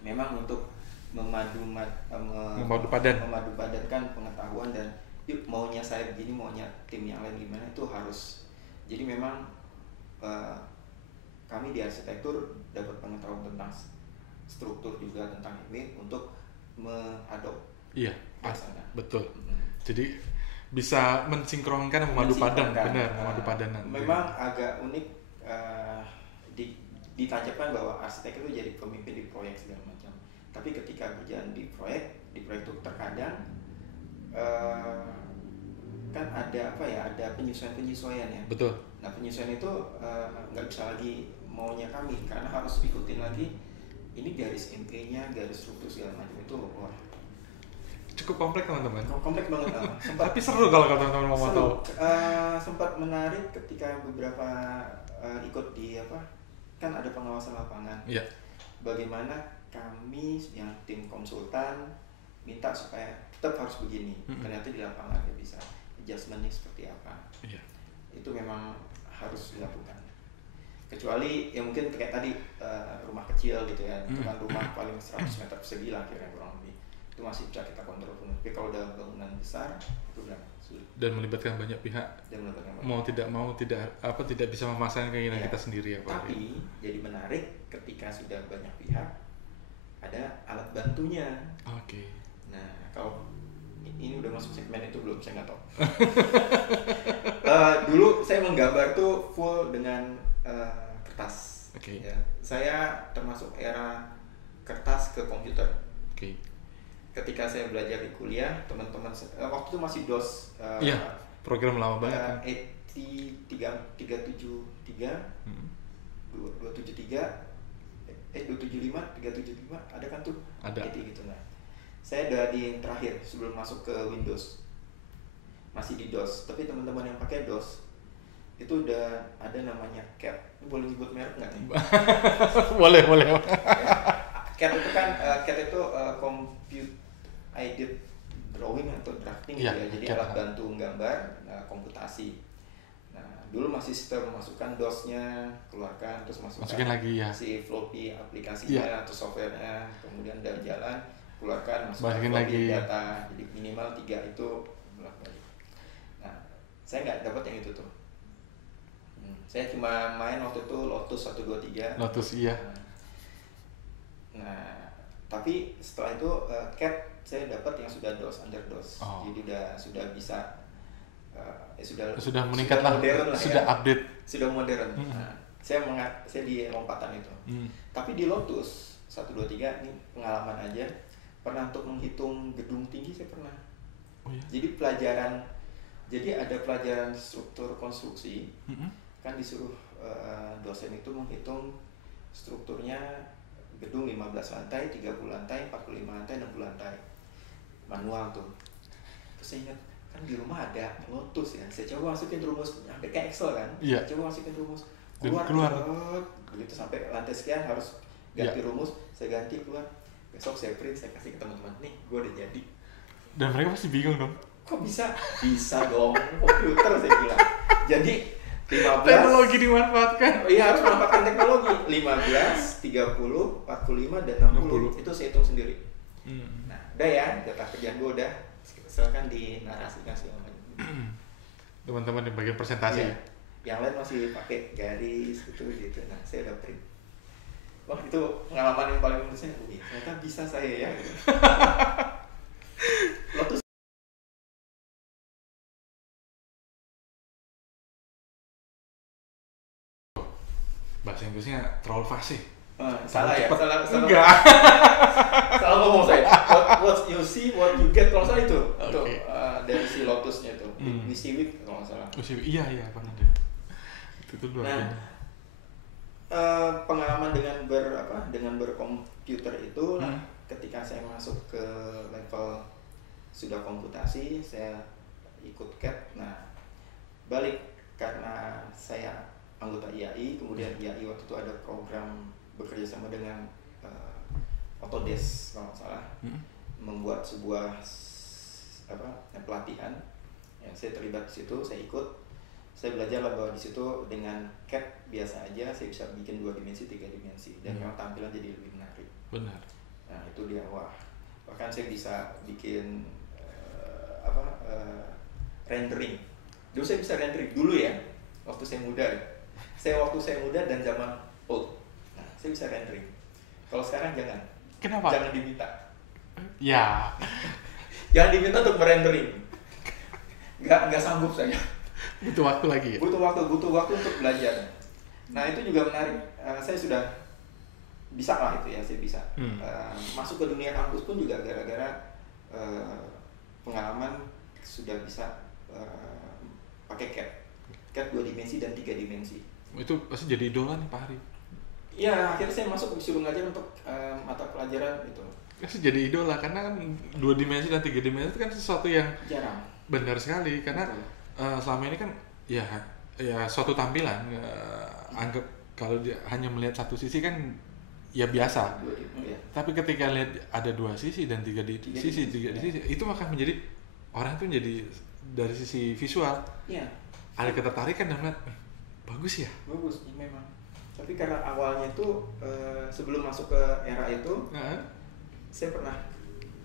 Memang untuk memadupadankan pengetahuan dan yuk maunya saya begini, maunya tim yang lain gimana, itu harus. Jadi memang kami di arsitektur dapat pengetahuan tentang struktur juga tentang ini untuk mengadop. Iya, sana. Betul. Jadi bisa mensinkronkan dan memadupadankan. Benar, memadupadankan. Memang agak unik ditancapkan bahwa arsitek itu jadi pemimpin di proyek segala macam. Tapi ketika berjalan di proyek itu terkadang kan ada ada penyesuaian ya. Betul. Nah penyesuaian itu nggak bisa lagi maunya kami karena harus ikutin lagi ini garis MP-nya, garis struktur segala macam itu cukup kompleks teman-teman. Kompleks banget. Tapi seru kalau teman-teman mau tahu. Sempat menarik ketika beberapa ikut di kan ada pengawasan lapangan. Iya. Bagaimana kami yang tim konsultan minta supaya tetap harus begini. Ternyata di lapangan nggak bisa. Adjustmentnya seperti apa? Iya. Itu memang harus dilakukan. Kecuali ya mungkin kayak tadi rumah kecil gitu ya, dengan rumah paling 100 meter persegi lah kira-kira kurang lebih. Itu masih bisa kita kontrol penuh. Tapi kalau udah bangunan besar itu udah sulit. Dan melibatkan banyak pihak. Mau tidak bisa memasang keinginan kita sendiri ya Pak. Tapi jadi menarik ketika sudah banyak pihak ada alat bantunya. Oke. Nah kalau ini udah masuk segmen itu belum, saya nggak tahu. Dulu saya menggambar tuh full dengan kertas. Okay. Ya, saya termasuk era kertas ke komputer. Okay. Ketika saya belajar di kuliah, teman-teman waktu itu masih DOS. Iya, program lama banget kan. 373, 273, 275, 375, ada kan tuh? Ada. Gitu nah. Saya udah di yang terakhir sebelum masuk ke Windows. Masih di DOS, tapi teman-teman yang pakai DOS itu udah ada namanya CAD. Boleh nyebut merek nggak nih? boleh. CAD itu kan CAD itu Compute Aided Drawing atau drafting ya, gitu ya. Jadi CAD. alat bantu gambar, komputasi. Nah, dulu masih sistem masukkan DOS-nya, keluarkan, terus masukin lagi ya. si floppy aplikasinya atau software-nya, kemudian dari jalan keluarkan, masukkan masukin floppy lagi data. Jadi minimal 3 itu bolak-balik. Nah, saya nggak dapat yang itu tuh. Saya cuma main waktu itu Lotus 123. Lotus iya. Nah, tapi setelah itu CAD saya dapat yang sudah DOS, under DOS. Jadi sudah bisa sudah meningkat lah, modern lah sudah ya. update, sudah modern. Nah, saya di lompatan itu. Tapi di Lotus 123 ini pengalaman aja, pernah untuk menghitung gedung tinggi saya pernah. Oh, iya? Jadi ada pelajaran struktur konstruksi. Kan disuruh dosen itu menghitung strukturnya gedung 15 lantai, 30 lantai, 45 lantai, 60 lantai. Manual tuh. Terus saya ingat, kan di rumah ada Lotus ya. Saya coba masukin rumus, sampai kayak Excel kan. Iya. Coba masukin rumus. Keluar. Begitu sampai lantai sekian harus ganti rumus, saya ganti keluar. Besok saya print, saya kasih ke teman-teman, nih gue udah jadi. Dan mereka pasti bingung dong. Kok bisa? Bisa dong, komputer saya bilang. Jadi 15 teknologi dimanfaatkan. Iya, harus memanfaatkan teknologi. 15, 30, 45 dan 60. Itu saya hitung sendiri. Nah, udah ya, data kerjaan gue udah. Silakan dinarasikan segala macam. Teman-teman yang bagian presentasi. Iya. Yang lain masih pakai garis gitu. Nah, saya udah print. Wah, itu pengalaman yang paling menurut saya. Ternyata bisa saya ya. Lotus bahasa Inggrisnya terlalu fasih. Salah ya? Salah. Enggak. Salah ngomong saya. What you see, what you get. Kalau salah itu. Okay. Untuk dari si Lotusnya itu. We see it kalau nggak salah. Iya pernah deh. Itu luar biasa. Nah, pengalaman dengan berkomputer itu, ketika saya masuk ke level sudah komputasi, saya ikut CAD. Nah, balik karena saya anggota IAI, kemudian IAI waktu itu ada program bekerja sama dengan Autodesk kalau nggak salah, membuat sebuah pelatihan yang saya terlibat di situ. Saya ikut, saya belajar lah bahwa di situ dengan CAD biasa aja saya bisa bikin 2 dimensi, 3 dimensi, dan memang tampilan jadi lebih menarik. Benar. Nah itu dia, wah, bahkan saya bisa bikin rendering. Dulu saya bisa rendering dulu ya, waktu saya muda. Waktu saya muda dan zaman old. Nah, saya bisa rendering. Kalau sekarang jangan. Kenapa? Jangan diminta. Ya. Jangan diminta untuk merendering. Nggak sanggup saya. Butuh waktu lagi ya? Butuh waktu untuk belajar. Nah, itu juga menarik. Saya sudah bisa lah itu ya, saya bisa. Masuk ke dunia kampus pun juga gara-gara pengalaman sudah bisa pakai CAD 2 dimensi dan 3 dimensi. Itu pasti jadi idola nih Pak Hari. Iya, akhirnya saya masuk disuruh ngajar untuk mata pelajaran itu. Pasti jadi idola karena kan 2 dimensi dan 3 dimensi itu kan sesuatu yang jarang. Benar sekali karena selama ini kan ya suatu tampilan anggap kalau dia hanya melihat satu sisi kan ya biasa. Tapi ketika lihat ada 2 sisi dan 3 sisi itu akan menjadi orang itu menjadi dari sisi visual. Iya. Ada ketertarikan dan melihat bagus ya. Bagus memang. Tapi karena awalnya tuh sebelum masuk ke era itu, saya pernah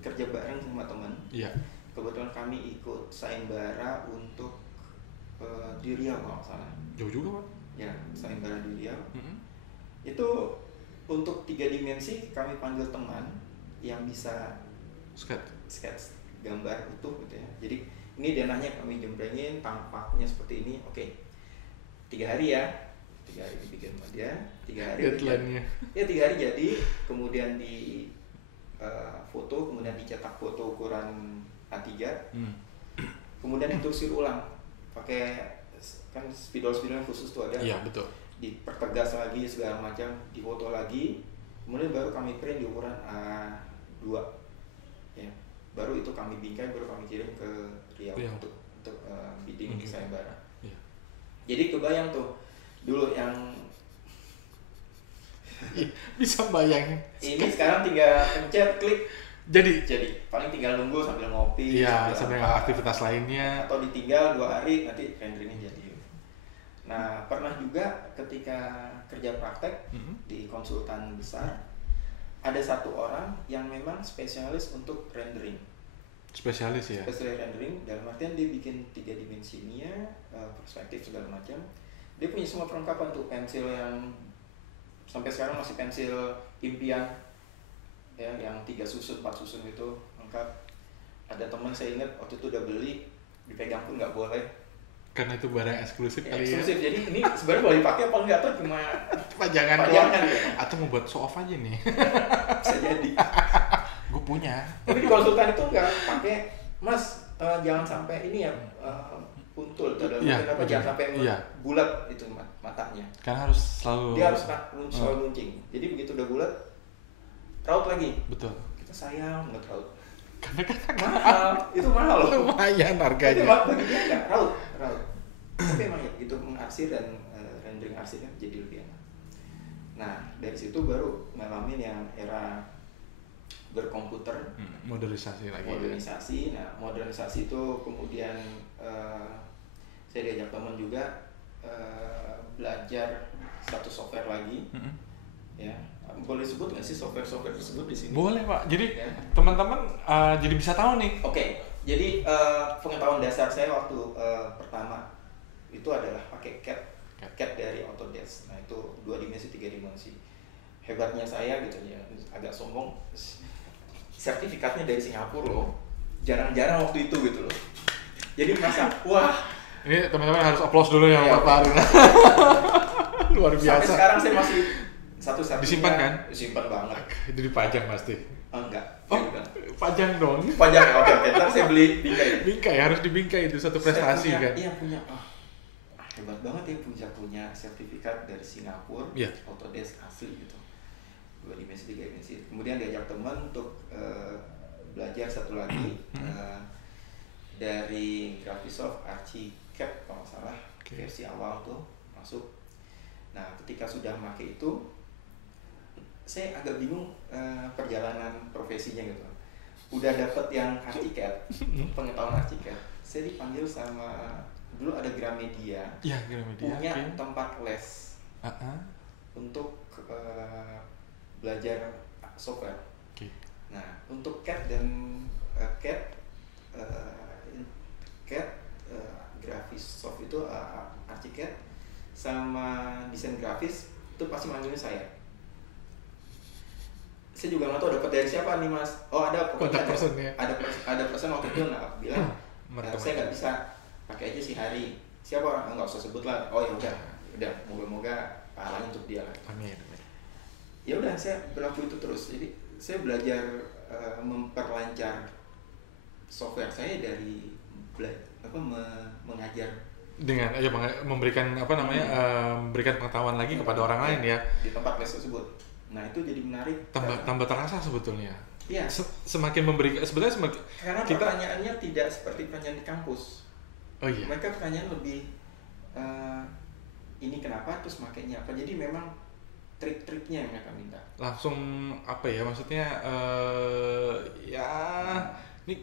kerja bareng sama teman. Iya. Kebetulan kami ikut sayembara untuk di Riau kalau nggak salah. Jauh juga Pak. Ya, sayembara di Riau. Itu untuk 3 dimensi kami panggil teman yang bisa sketch gambar utuh gitu ya. Jadi ini denahnya kami jembrengin, tampaknya seperti ini. Oke. 3 hari ya. 3 hari dibikin sama dia, 3 hari deadline-nya. Ya 3 hari jadi, kemudian di foto, kemudian dicetak foto ukuran A3. Kemudian ditulisir ulang pakai kan spidol khusus tuh ada. Iya, betul. Dipertegas lagi segala macam, difoto lagi. Kemudian baru kami print di ukuran A2. Ya. Baru itu kami bingkai, baru kami kirim ke Riau untuk bidding sayembara. Jadi kebayang tuh dulu yang bisa bayangin. ini sekarang tinggal pencet klik Jadi paling tinggal nunggu sambil ngopi, iya, sambil aktivitas lainnya, atau ditinggal 2 hari nanti renderingnya jadi. Nah, pernah juga ketika kerja praktek di konsultan besar, ada satu orang yang memang spesialis untuk rendering. Spesialis ya? Spesialis rendering, dalam artian dia bikin 3 dimensinya, perspektif segala macam. Dia punya semua perlengkapan tuh, pensil yang sampai sekarang masih pensil impian, ya, yang 3 susun, 4 susun itu lengkap. Ada teman saya ingat waktu itu udah beli, dipegang pun nggak boleh. Karena itu barang eksklusif Ya, kali eksklusif. ya. Jadi ini sebenarnya boleh dipakai apa enggak tuh, cuma pajangan ya. Atau mau buat show off aja nih. Bisa jadi. Gue punya. Tapi di konsultan itu nggak pakai, Mas, jangan sampai ini ya puntul atau apa, jangan sampai bulat itu matanya. Karena harus selalu. Dia harus selalu runcing. Jadi begitu udah bulat, raut lagi. Betul. Kita sayang nggak raut. Karena kan mahal, itu mahal loh. Lumayan harganya. Tapi bagi dia nggak raut. Tapi emang ya gitu, mengarsir dan rendering arsir kan jadi lebih enak. Nah, dari situ baru ngalamin yang era berkomputer, modernisasi lagi. modernisasi. Nah, modernisasi itu kemudian saya diajak teman juga belajar satu software lagi. Ya, boleh sebut nggak sih software tersebut di sini? Boleh Pak. Jadi ya. Teman-teman jadi bisa tahu nih. Oke. Jadi pengetahuan dasar saya waktu pertama itu adalah pakai CAD dari Autodesk. Nah, itu 2 dimensi, 3 dimensi. Hebatnya saya gitu ya, agak sombong, sertifikatnya dari Singapura loh. Jarang-jarang waktu itu gitu loh. Jadi merasa, wah. Ini teman-teman harus applause dulu ya Pak Farin. Luar biasa. Sampai sekarang saya masih satu sertifikat. Disimpan kan? Disimpan banget. Itu dipajang pasti. Enggak. Oh, pajang dong. Pajang ya, oke. Ntar saya beli bingkai. Bingkai, harus dibingkai, itu satu prestasi kan? Iya punya. Hebat banget ya punya sertifikat dari Singapura, Autodesk asli gitu. 2 dimensi, 3 dimensi. Kemudian diajak teman untuk belajar satu lagi dari Graphisoft Archicad kalau nggak salah, versi awal tuh masuk. Nah, ketika sudah pakai itu, saya agak bingung perjalanan profesinya gitu. Udah dapet yang Archicad, pengetahuan Archicad. Saya dipanggil sama dulu ada Gramedia, punya tempat les untuk belajar software. Nah, untuk CAD dan Graphisoft itu Archicad sama desain grafis itu pasti manggilnya saya. Saya juga nggak tahu dapat dari siapa nih Mas. Oh, ada kontak person ya. Ada person waktu itu bilang saya nggak bisa pakai aja si Hari. Siapa orang? Nggak usah sebut lah. Oh ya udah moga-moga pahalanya untuk dia lah. Amin. Ya udah, saya berlaku itu terus. Jadi saya belajar memperlancar software saya dari mengajar dengan memberikan memberikan pengetahuan lagi kepada orang lain ya di tempat les tersebut. Nah, itu jadi menarik. Tambah terasa sebetulnya. Iya. Semakin memberikan sebenarnya karena pertanyaannya tidak seperti pertanyaan di kampus. Oh iya. Mereka pertanyaan lebih ini kenapa, terus makainya apa. Jadi memang trik-triknya yang mereka minta. Langsung maksudnya ini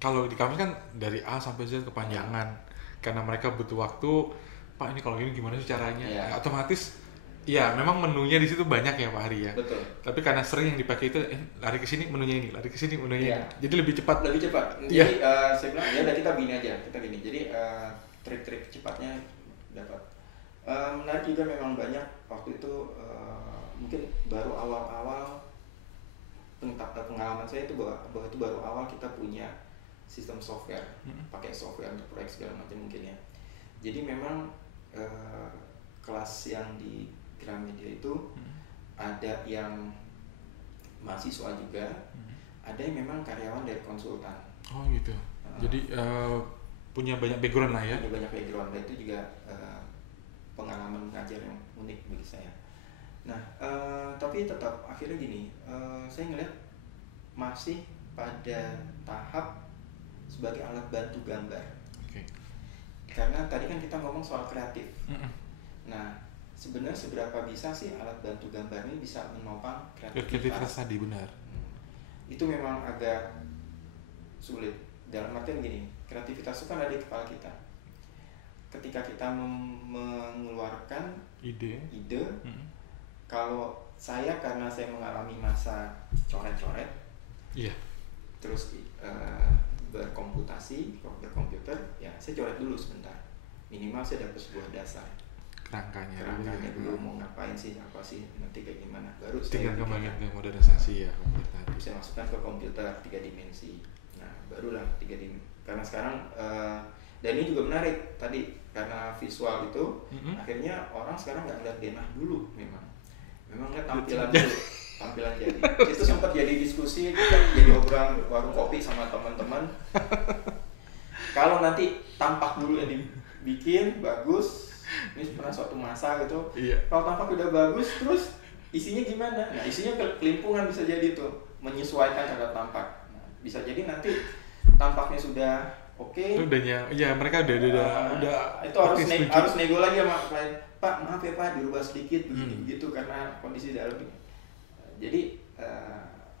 kalau di kampus kan dari A sampai Z kepanjangan. Karena mereka butuh waktu, Pak ini kalau ini gimana sih caranya? Ya. Otomatis ya memang menunya di situ banyak ya Pak Hari ya. Betul. Tapi karena sering yang dipakai itu lari ke sini menunya ini, lari ke sini menunya ini. Jadi lebih cepat. Jadi saya bilang ya udah kita gini aja, Jadi trik-trik cepatnya dapat. Menarik juga memang banyak waktu itu mungkin baru awal-awal pengalaman saya itu bahwa itu baru awal kita punya sistem software, pakai software untuk proyek segala macam mungkin ya. Jadi memang kelas yang di Gramedia itu ada yang mahasiswa juga, ada yang memang karyawan dari konsultan. Oh gitu. Jadi punya banyak background lah ya. Punya banyak background, dan itu juga pengalaman mengajar yang unik bagi saya. Nah, tapi tetap akhirnya gini, saya ngeliat masih pada tahap sebagai alat bantu gambar. Karena tadi kan kita ngomong soal kreatif. Nah, sebenarnya seberapa bisa sih alat bantu gambar ini bisa menopang kreativitas tadi, benar. Itu memang agak sulit. Dalam artian gini, kreativitas itu kan ada di kepala kita. Ketika kita mengeluarkan ide, kalau saya karena saya mengalami masa coret-coret, terus berkomputer, ya saya coret dulu sebentar. Minimal saya dapat sebuah dasar. Kerangkanya dulu mau ngapain sih, apa sih, nanti kayak gimana. Baru saya kembangin ke modernisasi ya komputer tadi. Saya masukkan ke komputer 3 dimensi. Nah, barulah 3 dimensi. Karena sekarang dan ini juga menarik tadi karena visual itu akhirnya orang sekarang nggak ngeliat denah dulu, memang lihat tampilan dulu. Tampilan jadi itu sempat jadi diskusi, kita jadi obrolan warung kopi sama teman-teman. Kalau nanti tampak dulu yang dibikin bagus, ini pernah suatu masa gitu. Kalau tampak udah bagus, terus isinya gimana? Nah, isinya kelimpungan bisa jadi tuh, menyesuaikan terhadap tampak. Nah, bisa jadi nanti tampaknya sudah oke. Ya mereka udah itu harus nego lagi sama klien. Pak, maaf ya Pak, dirubah sedikit begitu karena kondisi dalam. Jadi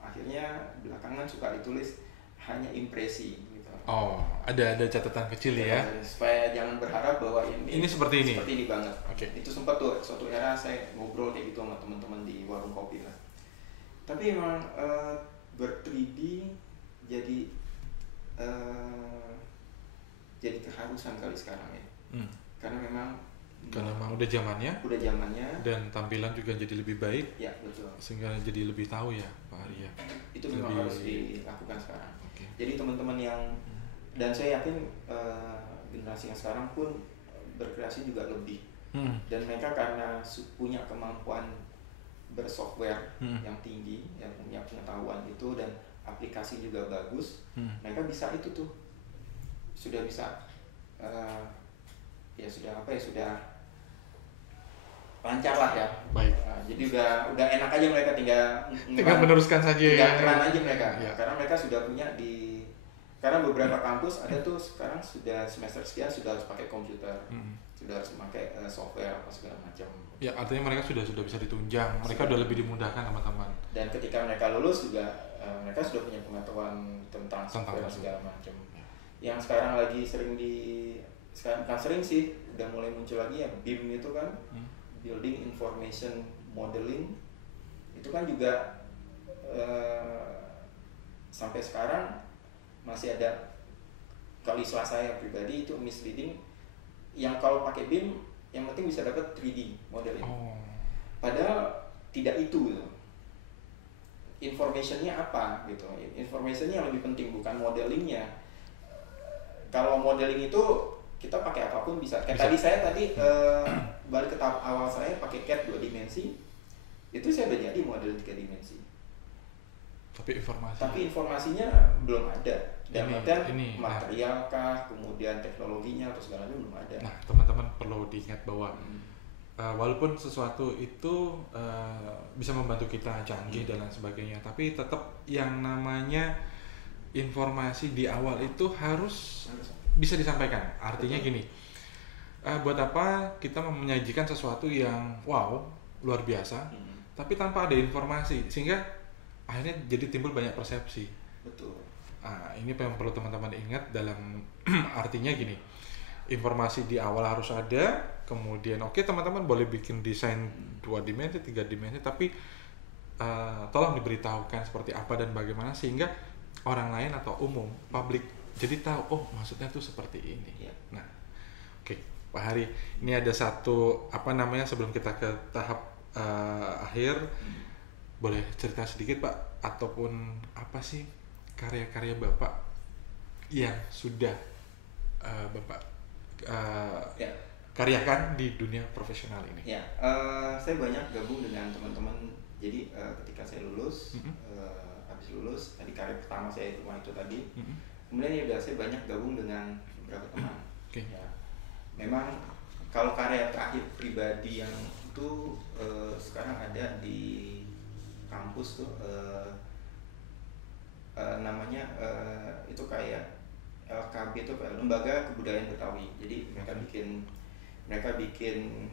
akhirnya belakangan suka ditulis hanya impresi gitu. Oh, ada catatan kecil ya. Supaya jangan berharap bahwa ini seperti ini. Seperti ini banget. Okay. Itu sempat tuh suatu era saya ngobrol kayak gitu sama teman-teman di warung kopi lah. Tapi memang ber-3D jadi keharusan kali sekarang ya. Karena memang udah zamannya dan tampilan juga jadi lebih baik. Ya, betul. Sehingga jadi lebih tahu ya Pak Ari ya. Itu memang harus dilakukan sekarang. Okay. Jadi teman-teman yang dan saya yakin generasi yang sekarang pun berkreasi juga lebih. Dan mereka karena punya kemampuan bersoftware yang tinggi, yang punya pengetahuan itu dan aplikasi juga bagus, mereka bisa itu tuh sudah bisa sudah lancar lah ya. Baik. Jadi udah enak aja mereka tinggal meneruskan saja. Tinggal keren aja mereka. Ya. Karena mereka sudah punya karena beberapa kampus ada tuh sekarang sudah semester sekian sudah harus pakai komputer, sudah harus pakai software apa segala macam. Ya, artinya mereka sudah bisa ditunjang. Mereka sudah lebih dimudahkan teman-teman. Dan ketika mereka lulus juga mereka sudah punya pengetahuan tentang software segala macam. Yang sekarang lagi bukan sering sih, udah mulai muncul lagi ya BIM itu kan, Building Information Modeling, itu kan juga sampai sekarang masih ada, kalau istilah saya pribadi itu misleading, yang kalau pakai BIM yang penting bisa dapat 3D modeling. Padahal tidak itu gitu. Informationnya apa gitu, informationnya yang lebih penting bukan modelingnya. Kalau modeling itu kita pakai apapun bisa. Kayak tadi balik ke tahap awal saya pakai CAD 2 dimensi, itu saya udah jadi model 3 dimensi. Tapi informasinya belum ada. Dan material kah, kemudian teknologinya atau segalanya belum ada. Nah, teman-teman perlu diingat bahwa walaupun sesuatu itu bisa membantu kita canggih dan lain sebagainya, tapi tetap yang namanya informasi di awal itu harus bisa disampaikan. Artinya gini, buat apa kita menyajikan sesuatu yang wow, luar biasa, tapi tanpa ada informasi, sehingga akhirnya jadi timbul banyak persepsi. Betul. Ini yang perlu teman-teman ingat dalam artinya gini, informasi di awal harus ada, kemudian teman-teman boleh bikin desain 2 dimensi, 3 dimensi, tapi tolong diberitahukan seperti apa dan bagaimana sehingga orang lain atau umum, publik jadi tahu, maksudnya tuh seperti ini. Ya. Nah, Pak Hari, ini ada satu sebelum kita ke tahap akhir, boleh cerita sedikit Pak, ataupun apa sih karya-karya Bapak yang sudah Bapak karyakan di dunia profesional ini? Ya, saya banyak gabung dengan teman-teman. Jadi ketika saya lulus, habis lulus, tadi karya pertama saya itu tadi. Kemudian saya banyak gabung dengan beberapa teman. Ya, memang kalau karya terakhir pribadi yang itu sekarang ada di kampus tuh, namanya itu kayak LKB itu apa? Lembaga Kebudayaan Betawi. Jadi mereka bikin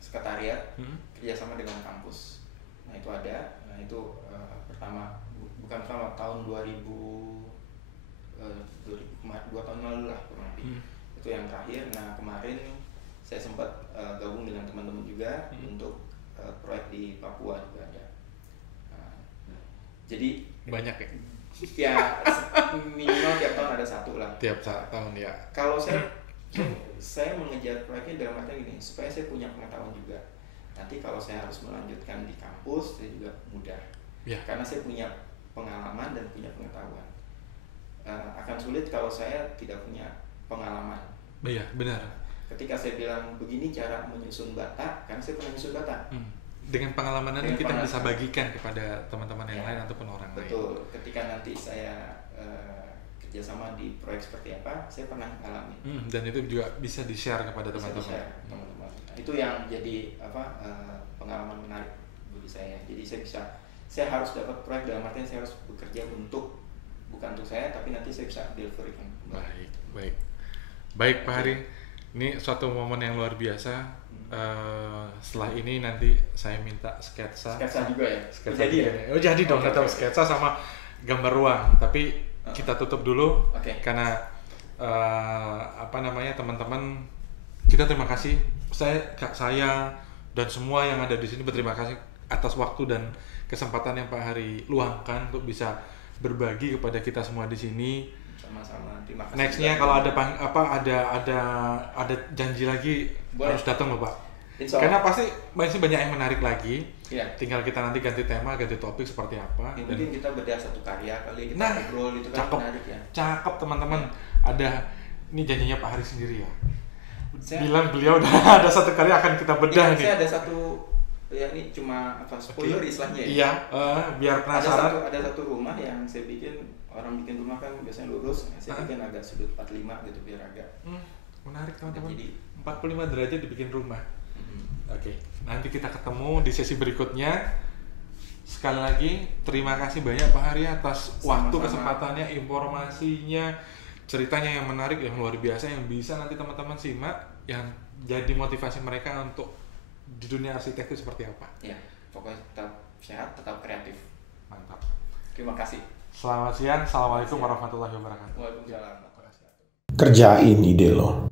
sekretariat kerjasama dengan kampus. Nah itu ada. Nah itu bukan pertama tahun 2000 2 tahun lalu lah kurang lebih. Itu yang terakhir. Nah kemarin saya sempat gabung dengan teman-teman juga untuk proyek di Papua juga ada. Jadi banyak ya? Ya minimal tiap tahun ada satu lah. Tiap tahun ya. Kalau saya mengejar proyeknya dalam artian gini, supaya saya punya pengetahuan juga. Nanti kalau saya harus melanjutkan di kampus, saya juga mudah. Ya. Karena saya punya pengalaman dan punya pengetahuan. Akan sulit kalau saya tidak punya pengalaman. Iya, benar. Ketika saya bilang begini cara menyusun bata, karena saya pernah menyusun bata. Dengan pengalaman nanti kita bisa bagikan kepada teman-teman yang lain ataupun orang lain. Betul. Ketika nanti saya kerjasama di proyek seperti apa, saya pernah mengalami. Dan itu juga bisa di-share kepada teman-teman. Nah, itu yang jadi pengalaman menarik bagi saya. Jadi saya harus dapat proyek dalam artian saya harus bekerja bukan untuk saya, tapi nanti saya bisa deliverykan. Baik Pak Hari, ini suatu momen yang luar biasa. Setelah ini nanti saya minta sketsa juga ya? Jadi ya? Oh jadi dong, atau sketsa sama gambar ruang, tapi kita tutup dulu karena teman-teman, kita terima kasih, saya dan semua yang ada di sini berterima kasih atas waktu dan kesempatan yang Pak Hari luangkan untuk bisa berbagi kepada kita semua di sini. Sama-sama, terima kasih. Nextnya kalau ada janji lagi harus datang loh Pak. Karena pasti masih banyak yang menarik lagi. Ya. Tinggal kita nanti ganti tema, ganti topik seperti apa. Mungkin kita bedah satu karya kali kita ngobrol itu kan menarik ya. Cakep teman-teman. Ini janjinya Pak Hari sendiri ya. Bilang beliau udah ada satu karya akan kita bedah nih. Saya ada satu ini cuma spoiler istilahnya ya. Iya, biar penasaran. Ada satu rumah yang saya bikin, orang bikin rumah kan biasanya lurus, saya bikin agak sudut 45 gitu biar agak menarik teman-teman. Jadi 45 derajat dibikin rumah. Oke, nanti kita ketemu di sesi berikutnya. Sekali lagi terima kasih banyak Pak Hari atas waktu, kesempatannya, informasinya, ceritanya yang menarik, yang luar biasa, yang bisa nanti teman-teman simak, yang jadi motivasi mereka untuk di dunia arsitektur seperti apa. Ya, pokoknya tetap sehat, tetap kreatif. Mantap. Terima kasih. Selamat siang. Assalamualaikum warahmatullahi wabarakatuh. Waalaikumsalam. Kerjain ide lo.